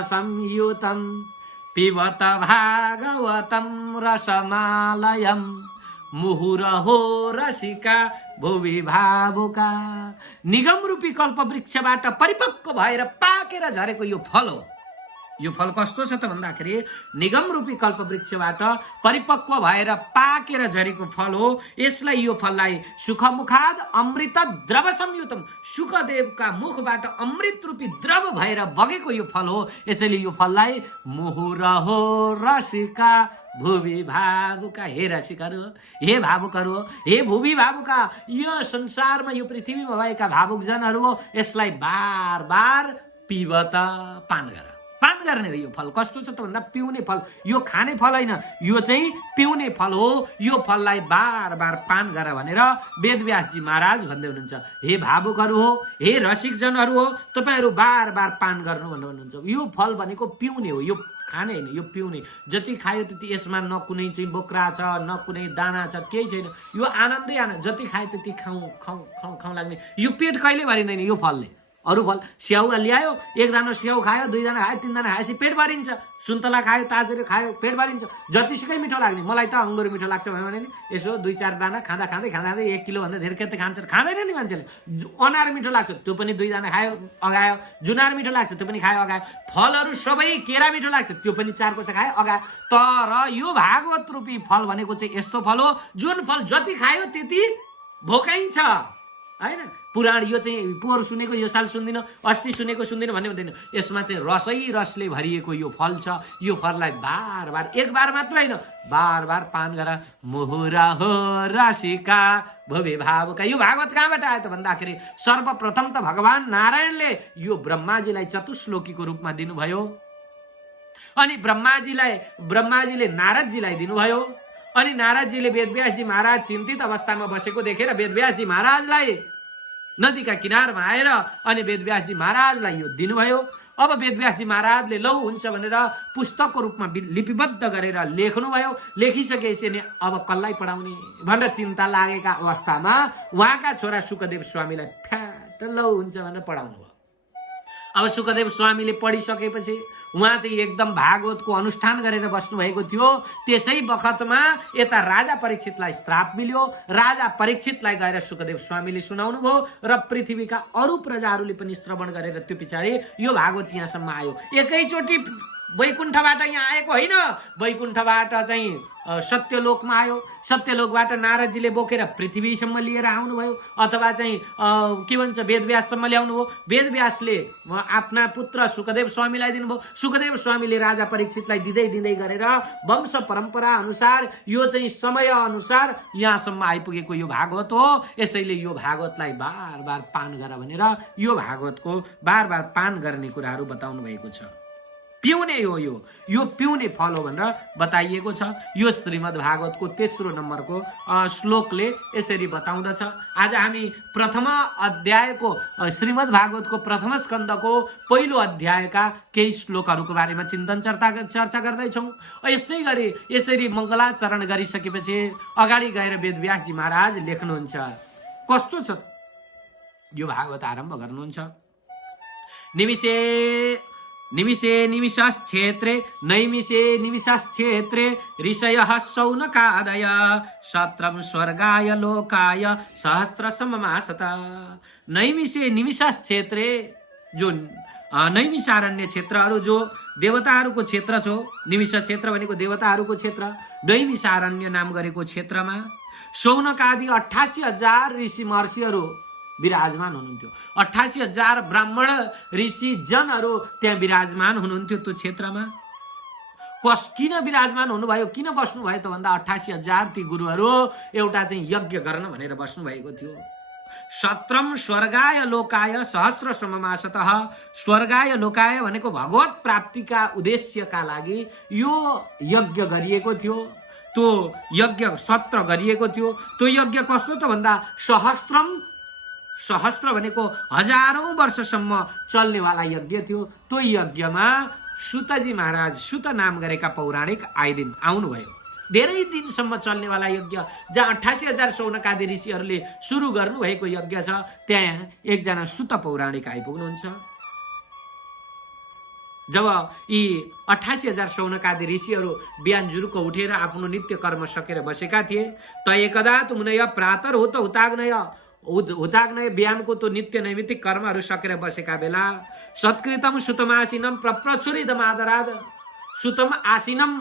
संयुतं पिबत भागवतं रसमालयम् मुहुरहो रसिका भुवि भावुका। निगम रूपी कल्प वृक्षबाट परिपक्व भएर पाकेर झरेको यो फल हो। यो फल कस्तो छ त भन्दाखेरि निगम रूपी कल्प वृक्षबाट परिपक्व भएर पाकेर झरेको फल हो। यसलाई, यो फललाई सुखमुखाद अमृत द्रव संयुतम, सुखदेवका मुखबाट अमृत रूपी द्रव भएर बगेको यो फल हो। यसैले यो फललाई मुहुरहो रसिका भुवि भावुका, हे रसिकहरू, हे भावुकहरू, हे भुवि भावुका, यो संसारमा यो पृथ्वीमा भएका भावुकजनहरू हो। यसलाई बार बार पिबत, पान गर, पान गर्ने हो यो फल। कस्तो छ त भन्दा पिउने फल, यो खाने फल होइन, यो चाहिँ पिउने फल हो। यो फललाई बार बार पान गर भनेर वेदव्यासजी महाराज भन्दै हुनुहुन्छ। हे भावुकहरू हो, हे रसिकजनहरू हो, तपाईँहरू बार बार पान गर्नु भनेर भन्नुहुन्छ। यो फल भनेको पिउने हो, यो खाने होइन, यो पिउने। जति खायो त्यति यसमा न कुनै चाहिँ बोक्रा छ, न कुनै दाना छ, केही छैन। यो आनन्दै आनन्द, जति खायो त्यति खाउँ खाउँ खाउँ खाउँ लाग्ने। यो पेट कहिले भरिँदैन यो फलले। अरू फल स्याउ ल्यायो, एक दाना स्याउ खायो, दुई दाना खायो, तीन दाना खाएपछि पेट भरिन्छ। सुन्तला खायो, ताजेर खायो, पेट भरिन्छ। जतिसुकै मिठो लाग्ने, मलाई त अङ्गुर मिठो लाग्छ भने नि यसो दुई चार दाना खाँदा खाँदै 1 किलोभन्दा धेरै के त खान्छ, खाँदैन नि मान्छेले। अनार मिठो लाग्छ, त्यो पनि 2 दाना खायो अगायो। जुनार मिठो लाग्छ, त्यो पनि खायो अगायो। फलहरू सबै, केरा मिठो लाग्छ, त्यो पनि 4 कोसा खायो अगायो। तर यो भागवत रूपी फल भनेको चाहिँ यस्तो फल हो जुन फल जति खायो त्यति भोकाइन्छ हैन। पुराण यो चाहिँ पोहोर सुनेको यो साल सुन्दिनँ, अस्ति सुनेको सुन्दिनँ भन्ने हुँदैन। यसमा चाहिँ रसै रसले भरिएको यो फल छ। यो फललाई बार बार, एक बार मात्र होइन, बार बार पान गर। मोहुरा हो रसिका भवे भावका। यो भागवत कहाँबाट आयो त भन्दाखेरि सर्वप्रथम त भगवान नारायणले यो ब्रह्माजीलाई चतुश्लोकीको रूपमा दिनुभयो। अनि ब्रह्माजीले नारदजीलाई दिनुभयो। अनि नारदजीले वेदव्यासजी महाराज चिन्तित अवस्थामा बसेको देखेर वेदव्यासजी महाराजलाई नदीका किनारमा आएर अनि वेदव्यासजी महाराजलाई यो दिनुभयो। अब वेदव्यासजी महाराजले लौ हुन्छ भनेर पुस्तकको रूपमा लिपिबद्ध गरेर लेख्नुभयो। लेखिसकेपछि नि अब कसलाई पढाउने भनेर चिन्ता लागेका अवस्थामा उहाँका छोरा सुखदेव स्वामीलाई फ्याट लौ हुन्छ भनेर पढाउनु भयो। अब सुखदेव स्वामीले पढिसकेपछि उहाँ चाहिँ एकदम भागवतको अनुष्ठान गरेर बस्नु भएको थियो। त्यसै बखतमा यता राजा परीक्षितलाई श्राप मिल्यो। राजा परीक्षितलाई गएर सुखदेव स्वामीले सुनाउनु भयो र पृथ्वीका अरू प्रजाहरूले पनि श्रवण गरेर त्यो पछाडि यो भागवत यहाँसम्म आयो। एकैचोटि वैकुण्ठबाट यहाँ आएको होइन, वैकुण्ठबाट चाहिँ सत्यलोकमा आयो। सत्यलोकबाट नारदजीले बोकेर पृथ्वीसम्म लिएर आउनुभयो, अथवा चाहिँ के भन्छ वेदव्याससम्म ल्याउनु भयो। वेदव्यासले आफ्ना पुत्र सुखदेव स्वामीलाई दिनुभयो। सुखदेव स्वामीले राजा परीक्षितलाई दिँदै दिँदै गरेर वंश परम्परा अनुसार यो चाहिँ समय अनुसार यहाँसम्म आइपुगेको यो भागवत हो। यसैले यो भागवतलाई बार बार पान गर भनेर यो भागवतको बार बार पान गर्ने कुराहरू बताउनु भएको छ। पिउने हो, यो पिउने फल हो भनेर बताइएको छ। यो श्रीमद् भागवतको 3रो नम्बरको श्लोकले यसरी बताउँदछ। आज हामी प्रथम अध्यायको श्रीमद् भागवतको प्रथम स्कन्धको पहिलो अध्यायका केही श्लोकहरूको बारेमा चिन्तन चर्चा गर्दैछौँ। यस्तै गरी यसरी मङ्गलाचरण गरिसकेपछि अगाडि गएर वेदव्यासजी महाराज लेख्नुहुन्छ। कस्तो छ यो भागवत आरम्भ गर्नुहुन्छ। निमिषे निमिषश्क्षेत्रे नैमिषे निमिषश्क्षेत्रे ऋषयः शौनकादय शत्रं स्वर्गाय लोकाय सहस्रसममासत। नैमिषे निमिषश्क्षेत्रे, जो नैमिषारण्य क्षेत्रहरू जो देवताहरूको क्षेत्र छ, निमिष क्षेत्र भनेको देवताहरूको क्षेत्र, नैमिषारण्य नाम गरेको क्षेत्रमा शौनकादि 88,000 ऋषि महर्षिहरू विराजमान हुनुहुन्थ्यो। 88,000 ब्राह्मण ऋषि जनहरू त्यहाँ विराजमान हुनुहुन्थ्यो त्यो क्षेत्रमा। किन विराजमान हुनुभयो, किन बस्नुभयो त भन्दा 88,000 ती गुरुहरू एउटा चाहिँ यज्ञ गर्न भनेर बस्नु भएको थियो। सत्रम स्वर्गाय लोकाय सहस्र सममासतः। स्वर्गाय लोकाय भनेको भगवत प्राप्तिका उद्देश्यका लागि यो यज्ञ गरिएको थियो। त्यो यज्ञ सत्र गरिएको थियो। त्यो यज्ञ कस्तो त भन्दा सहस्त्र भनेको हजारौं वर्षसम्म चल्नेवाला यज्ञ थियो। त्यो यज्ञमा सुतजी महाराज, सुत नाम गरेका पौराणिक आउनुभयो। धेरै दिनसम्म चल्नेवाला यज्ञ, जहाँ 88,000 शौनकादि ऋषिहरूले सुरु गर्नुभएको यज्ञ छ, त्यहाँ एकजना सुत पौराणिक आइपुग्नुहुन्छ। जब यी 88,000 शौनकादि ऋषिहरू बिहान जुरुको उठेर आफ्नो नित्य कर्म सकेर बसेका थिए, त एकदा तुमनय प्रातर हुत हुताग्नय बिहानको त्यो नित्य नैमित्तिक कर्महरू सकेर बसेका बेला सत्कृतम सुतमासीनम प्रप्रचुरिदमादराद। सुतम आसीनम,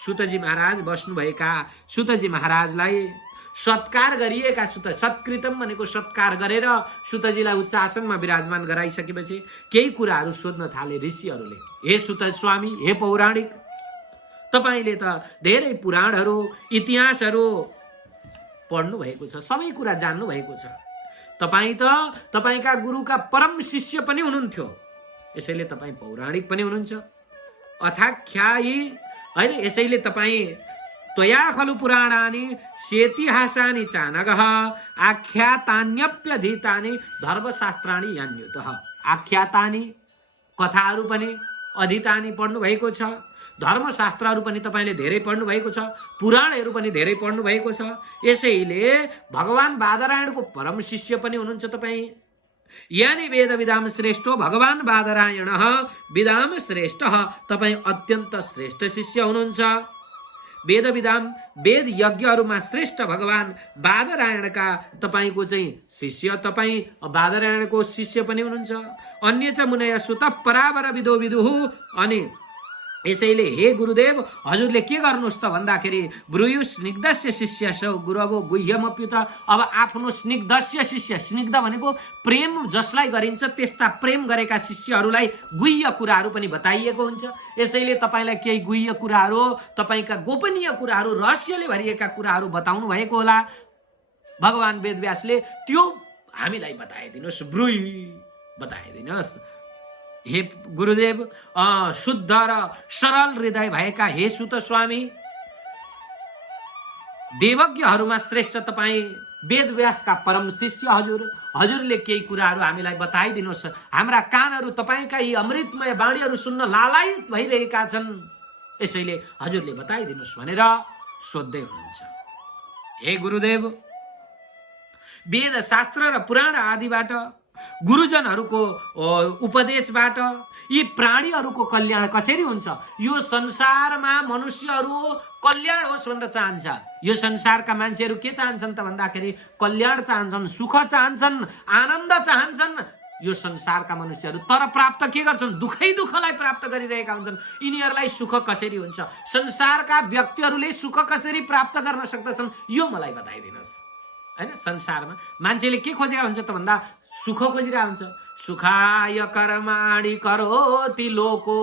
सुतजी महाराज बस्नुभएका सुतजी महाराजलाई सत्कार गरिएका सत्कृतम भनेको सत्कार गरेर सुतजीलाई उच्च आसनमा विराजमान गराइसकेपछि केही कुराहरू सोध्न थाले ऋषिहरूले। हे सुत स्वामी, हे पौराणिक, तपाईले त धेरै पुराणहरू इतिहासहरू पढ्नु भएको छ, सबै कुरा जान्नु भएको छ। तपाई त तपाईका गुरुका परम शिष्य पनि हुनुहुन्थ्यो। यसैले तपाईँ पौराणिक पनि हुनुहुन्छ। अथाख्यायी हैन, यसैले तपाईँ त्वया खलु पुराणानि सेतिहासानि चानगः आख्यातान्यप्यधीतानि धर्मशास्त्राणि यान्युतः। आख्यातानि कथाहरू पनि अधीतानि पढ्नु भएको छ, धर्मशास्त्रहरू पनि तपाईँले धेरै पढ्नु भएको छ, पुराणहरू पनि धेरै पढ्नु भएको छ। यसैले भगवान बादरायणको परम शिष्य पनि हुनुहुन्छ तपाईँ। यानि वेद विदाम श्रेष्ठो भगवान बादरायण विदाम श्रेष्ठ, तपाईँ अत्यन्त श्रेष्ठ शिष्य हुनुहुन्छ। वेद विदाम वेद यज्ञहरूमा श्रेष्ठ भगवान बादरायणका तपाईँको चाहिँ शिष्य, तपाईँ बादरायणको शिष्य पनि हुनुहुन्छ। अन्य च मुनय सुत परावर विदो विदुः। अनि यसैले हे गुरुदेव हजुरले के गर्नुहोस् त भन्दाखेरि ब्रुयु स्निग्धस्य शिष्य सौ गुरुवो गुह्यमप्युत। अब आफ्नो स्निग्धस्य शिष्य, स्निग्ध भनेको प्रेम जसलाई गरिन्छ त्यस्ता प्रेम गरेका शिष्यहरूलाई गुह्य कुराहरू पनि बताइएको हुन्छ। यसैले तपाईँलाई केही गुह्य कुराहरू, तपाईँका गोपनीय कुराहरू, रहस्यले भरिएका कुराहरू बताउनु भएको होला भगवान वेदव्यासले। त्यो हामीलाई बताइदिनुहोस्, ब्रुई बताइदिनुहोस्। हे गुरुदेव, शुद्ध र सरल हृदय भएका हे सुत स्वामी, देवज्ञहरूमा श्रेष्ठ तपाईँ वेदव्यासका परम शिष्य हजुरले केही कुराहरू हामीलाई बताइदिनुहोस्। हाम्रा कानहरू तपाईँका यी अमृतमय वाणीहरू सुन्न लालायित भइरहेका छन्, यसैले हजुरले बताइदिनुहोस् भनेर सोध्दै हुनुहुन्छ। हे गुरुदेव, वेद शास्त्र र पुराण आदिबाट गुरुजनहरूको उपदेशबाट यी प्राणीहरूको कल्याण कसरी हुन्छ, यो संसारमा मनुष्यहरू कल्याण होस् भनेर चाहन्छ। यो संसारका मान्छेहरू के चाहन्छन् त भन्दाखेरि कल्याण चाहन्छन्, सुख चाहन्छन्, आनन्द चाहन्छन् यो संसारका मनुष्यहरू। तर प्राप्त के गर्छन्? दुःखै दुःखलाई प्राप्त गरिरहेका हुन्छन्। यिनीहरूलाई सुख कसरी हुन्छ, संसारका व्यक्तिहरूले सुख कसरी प्राप्त गर्न सक्दछन्, यो मलाई बताइदिनुहोस्। हैन, संसारमा मान्छेले के खोजेका हुन्छ त भन्दा सुख खोजिरहेको हुन्छ। सुखाय कर्माणि करोति लोको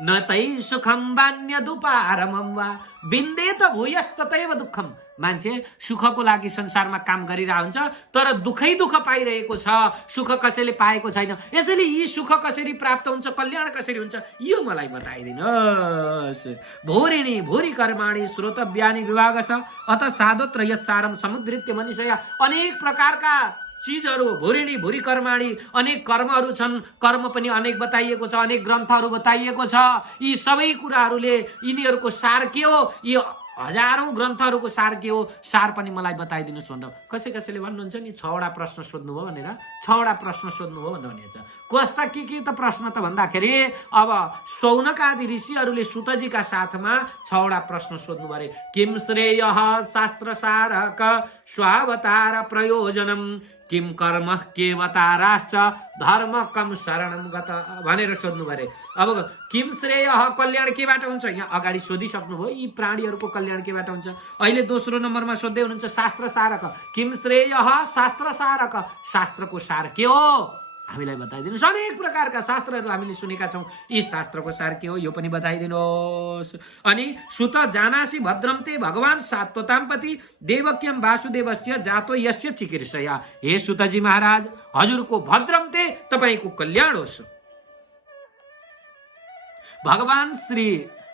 न तै सुखम वान्य दुपारमं वा बिन्देत भूयस्ततैव दुःखम। मान्छे सुखको लागि संसारमा काम गरिरहेको हुन्छ तर दुःखै दुःख पाइरहेको छ, सुख कसैले पाएको छैन। यसैले यी सुख कसरी प्राप्त हुन्छ, कल्याण कसरी हुन्छ, यो मलाई बताइदिनुहोस्। भूरिणी भूरि कर्माणि श्रोतव्यानि विभागश अत साधोत्र यत्सारम समुद्रित्य मनुष्य। अनेक प्रकारका चीजहरू, भूरिणी भूरि कर्माणि, अनेक कर्महरू छन्, कर्म पनि अनेक बताइएको छ, अनेक ग्रन्थहरू बताइएको छ। यी सबै कुराहरूले यिनीहरूको सार के हो, यी हजारौं ग्रन्थहरूको सार के हो, सार पनि मलाई बताइदिनुहोस् भनेर कसैले भन्नुहुन्छ नि 6वटा प्रश्न सोध्नुभयो भनेर। 6वटा प्रश्न सोध्नुभयो भनेर भनिन्छ। कस्ता के त प्रश्न त भन्दाखेरि अब शौनक आदि ऋषिहरूले सुतजीका साथमा 6वटा प्रश्न सोध्नु भरे। किम श्रेयः शास्त्रसारक स्वावतार प्रयोजनम किम कर्म केवताराश्च धर्म कम शरणम गत भनेर सोध्नु भरे। अब किम श्रेयः कल्याण केबाट हुन्छ, यहाँ अगाडि सोधिसक्नुभयो यी प्राणीहरूको कल्याण केबाट हुन्छ। अहिले दोस्रो नम्बरमा सोध्दै हुनुहुन्छ शास्त्र सारक। किम श्रेयः शास्त्र सारक, शास्त्रको सार के हो हामीलाई बताइदिनुहोस्। अनेक प्रकारका शास्त्रहरू हामीले सुनेका छौँ, यी शास्त्रको सार के हो यो पनि बताइदिनुहोस्। अनि सुत जानासि भद्रमते भगवान सात्वताम्पति देवक्यम वासुदेवस्य जातो यस्य चिकित्सया। हे सुतजी महाराज, हजुरको भद्रमते तपाईको कल्याण होस्। भगवान श्री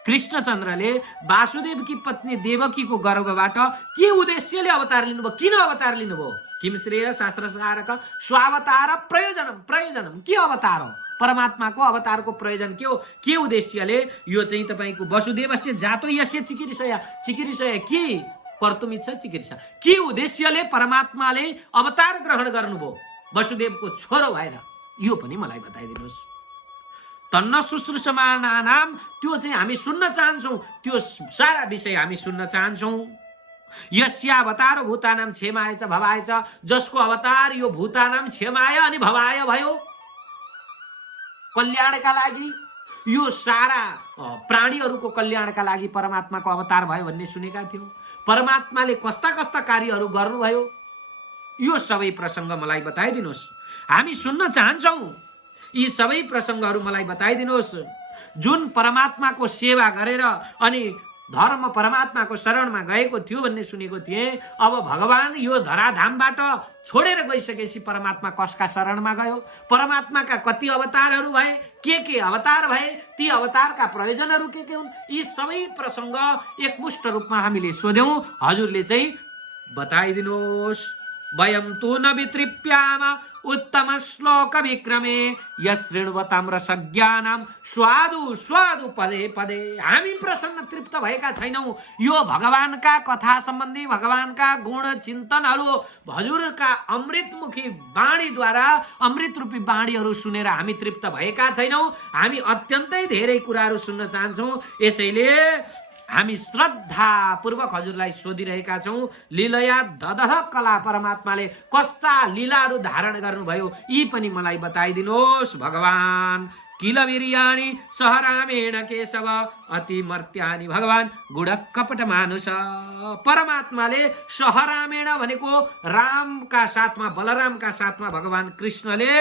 कृष्णचन्द्रले वासुदेवकी पत्नी देवकीको गर्भबाट के उद्देश्यले अवतार लिनुभयो, किन अवतार लिनुभयो? किम श्रेय शास्त्र सारक स्वावतार प्रयोजनम के अवतार हो, परमात्माको अवतारको प्रयोजन के हो, के उद्देश्यले? यो चाहिँ तपाईको वसुदेवस्य जातो यस्य चिकित्सया। चिकित्सया के कर्तुम इच्छा, चिकित्सा के उद्देश्यले परमात्माले अवतार ग्रहण गर्नुभयो वसुदेवको छोरो भएर, यो पनि मलाई बताइदिनुहोस्। तन्न शुश्रूषमाणानाम, त्यो चाहिँ हामी सुन्न चाहन्छौँ, त्यो सारा विषय हामी सुन्न चाहन्छौँ। यस्यावतार भूतानाम क्षेमाय च भवाय च, जसको अवतार यो भूतानाम क्षेमाय अनि भवाय भयो, कल्याणका लागि, यो सारा प्राणीहरूको कल्याणका लागि परमात्माको अवतार भयो भन्ने सुनेका थियौँ। परमात्माले कस्ता कस्ता कार्यहरू गर्नुभयो यो सबै प्रसङ्ग मलाई बताइदिनुहोस्। हामी सुन्न चाहन्छौँ, यी सबै प्रसङ्गहरू मलाई बताइदिनुहोस्। जुन परमात्माको सेवा गरेर अनि धर्म परमात्माको शरणमा गएको थियो भन्ने सुनेको थिएँ। अब भगवान यो धराधामबाट छोडेर गइसकेपछि परमात्मा कसका शरणमा गयो, परमात्माका कति अवतारहरू भए, के अवतार भए, ती अवतारका प्रयोजनहरू के हुन्, यी सबै प्रसङ्ग एकमुष्ट रूपमा हामीले सोध्यौं। हजुरले चाहिँ बताइदिनुहोस्। वयं तु न वितृप्याम उत्तम श्लोक विक्रमे यशृण्वताम् रसज्ञानाम् स्वादु स्वादु पदे पदे। हामी प्रसन्न तृप्त भएका छैनौं यो भगवानका कथा सम्बन्धी, भगवानका गुण चिन्तनहरू, हजुरका अमृतमुखी बाणीद्वारा अमृत रूपी बाणीहरू सुनेर हामी तृप्त भएका छैनौं। हामी अत्यन्तै धेरै कुराहरू सुन्न चाहन्छौं। यसैले हामी श्रद्धापूर्वक हजुरलाई सोधिरहेका छौं। लीलया ददह कला परमात्माले कस्ता लीलाहरू धारण गर्नुभयो यी पनि मलाई बताइदिनुहोस्। भगवान किल वीर्याणि सहरामेण केशव अतिमर्त्यानि भगवान गुड कपट मानुष। परमात्माले सहरामेण भनेको रामका साथमा, बलरामका साथमा भगवान कृष्णले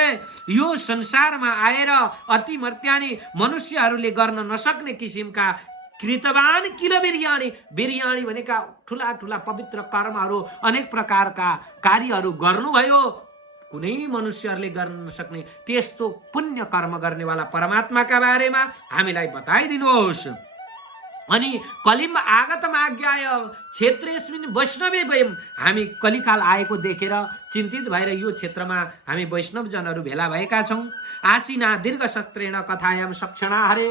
यो संसारमा आएर अतिमर्त्यानि मनुष्यहरूले गर्न नसक्ने किसिमका कृतवान किल वीर्याणि, वीर्याणि भनेका ठुला ठुला पवित्र कर्महरू, अनेक प्रकारका कार्यहरू गर्नुभयो, कुनै मनुष्यहरूले गर्न नसक्ने त्यस्तो पुण्य कर्म गर्नेवाला परमात्माका बारेमा हामीलाई बताइदिनुहोस्। अनि कलिम आगतम आज्ञाय क्षेत्रेस्मिन् वैष्णवे वयम्। हामी कलिकाल आएको देखेर चिन्तित भएर यो क्षेत्रमा हामी वैष्णव जनहरू भेला भएका छौं। आसीना दीर्घ शस्त्रेण कथायाम सक्षणा हरे,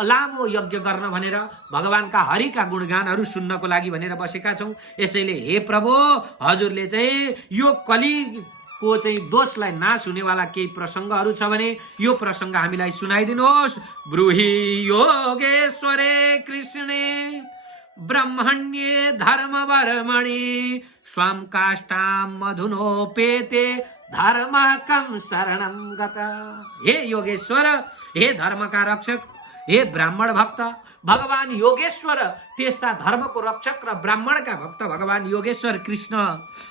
लामो यज्ञ गर्न भनेर भगवानका हरिका गुणगानहरू सुन्नको लागि भनेर बसेका छौं। यसैले हे प्रभु, हजुरले चाहिँ यो कलिको चाहिँ दोषलाई नाश हुनेवाला केही प्रसङ्गहरू छ भने यो प्रसङ्ग हामीलाई सुनाइदिनुहोस्। ब्रूहि योगेश्वरे कृष्णे ब्रह्मण्ये धर्मवर्मणि स्वाम काष्ठां मधुनोपेते धर्म कम शरणं गता। हे योगेश्वर, हे धर्मका रक्षक, हे ब्राह्मण भक्त भगवान योगेश्वर, त्यस्ता धर्मको रक्षक र ब्राह्मणका भक्त भगवान योगेश्वर कृष्ण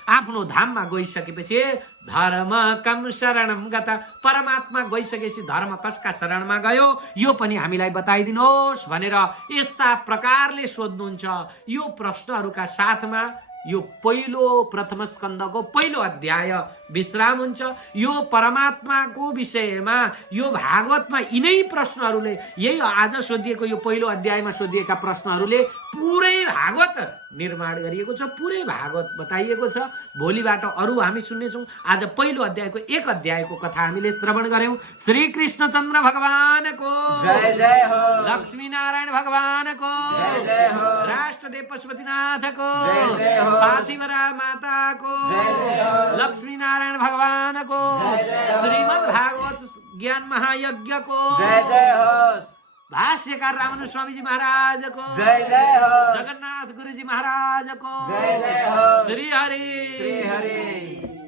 आफ्नो धाममा गइसकेपछि धर्म कम शरणं गता, परमात्मा गइसकेपछि धर्म कसका शरणमा गयो यो पनि हामीलाई बताइदिनुहोस् भनेर यस्ता प्रकारले सोध्नुहुन्छ। यो प्रश्नहरूका साथमा यो पहिलो प्रथम स्कन्धको पहिलो अध्याय विश्राम हुन्छ। यो परमात्माको विषयमा यो भागवतमा यिनै प्रश्नहरूले, यही आज सोधिएको यो पहिलो अध्यायमा सोधिएका प्रश्नहरूले पुरै भागवत निर्माण गरिएको छ, पुरै भागवत बताइएको छ। भोलिबाट अरू हामी सुन्नेछौँ। आज पहिलो अध्यायको एक अध्यायको कथा हामीले श्रवण गर्यौं। श्री कृष्णचन्द्र भगवानको जय जय हो, लक्ष्मी नारायण भगवानको जय जय हो, राष्ट्रदेव पशुपतिनाथको जय जय हो, पार्थिवरा माताको जय जय हो, लक्ष्मी नारायण भगवानको जय जय हो, श्रीमद् भागवत ज्ञान महायज्ञको जय जय हो, भाष्यकार रामानुज स्वामीजी महाराजको जय जय हो, जगन्नाथ गुरुजी महाराजको जय जय हो, श्री हरि श्री हरि।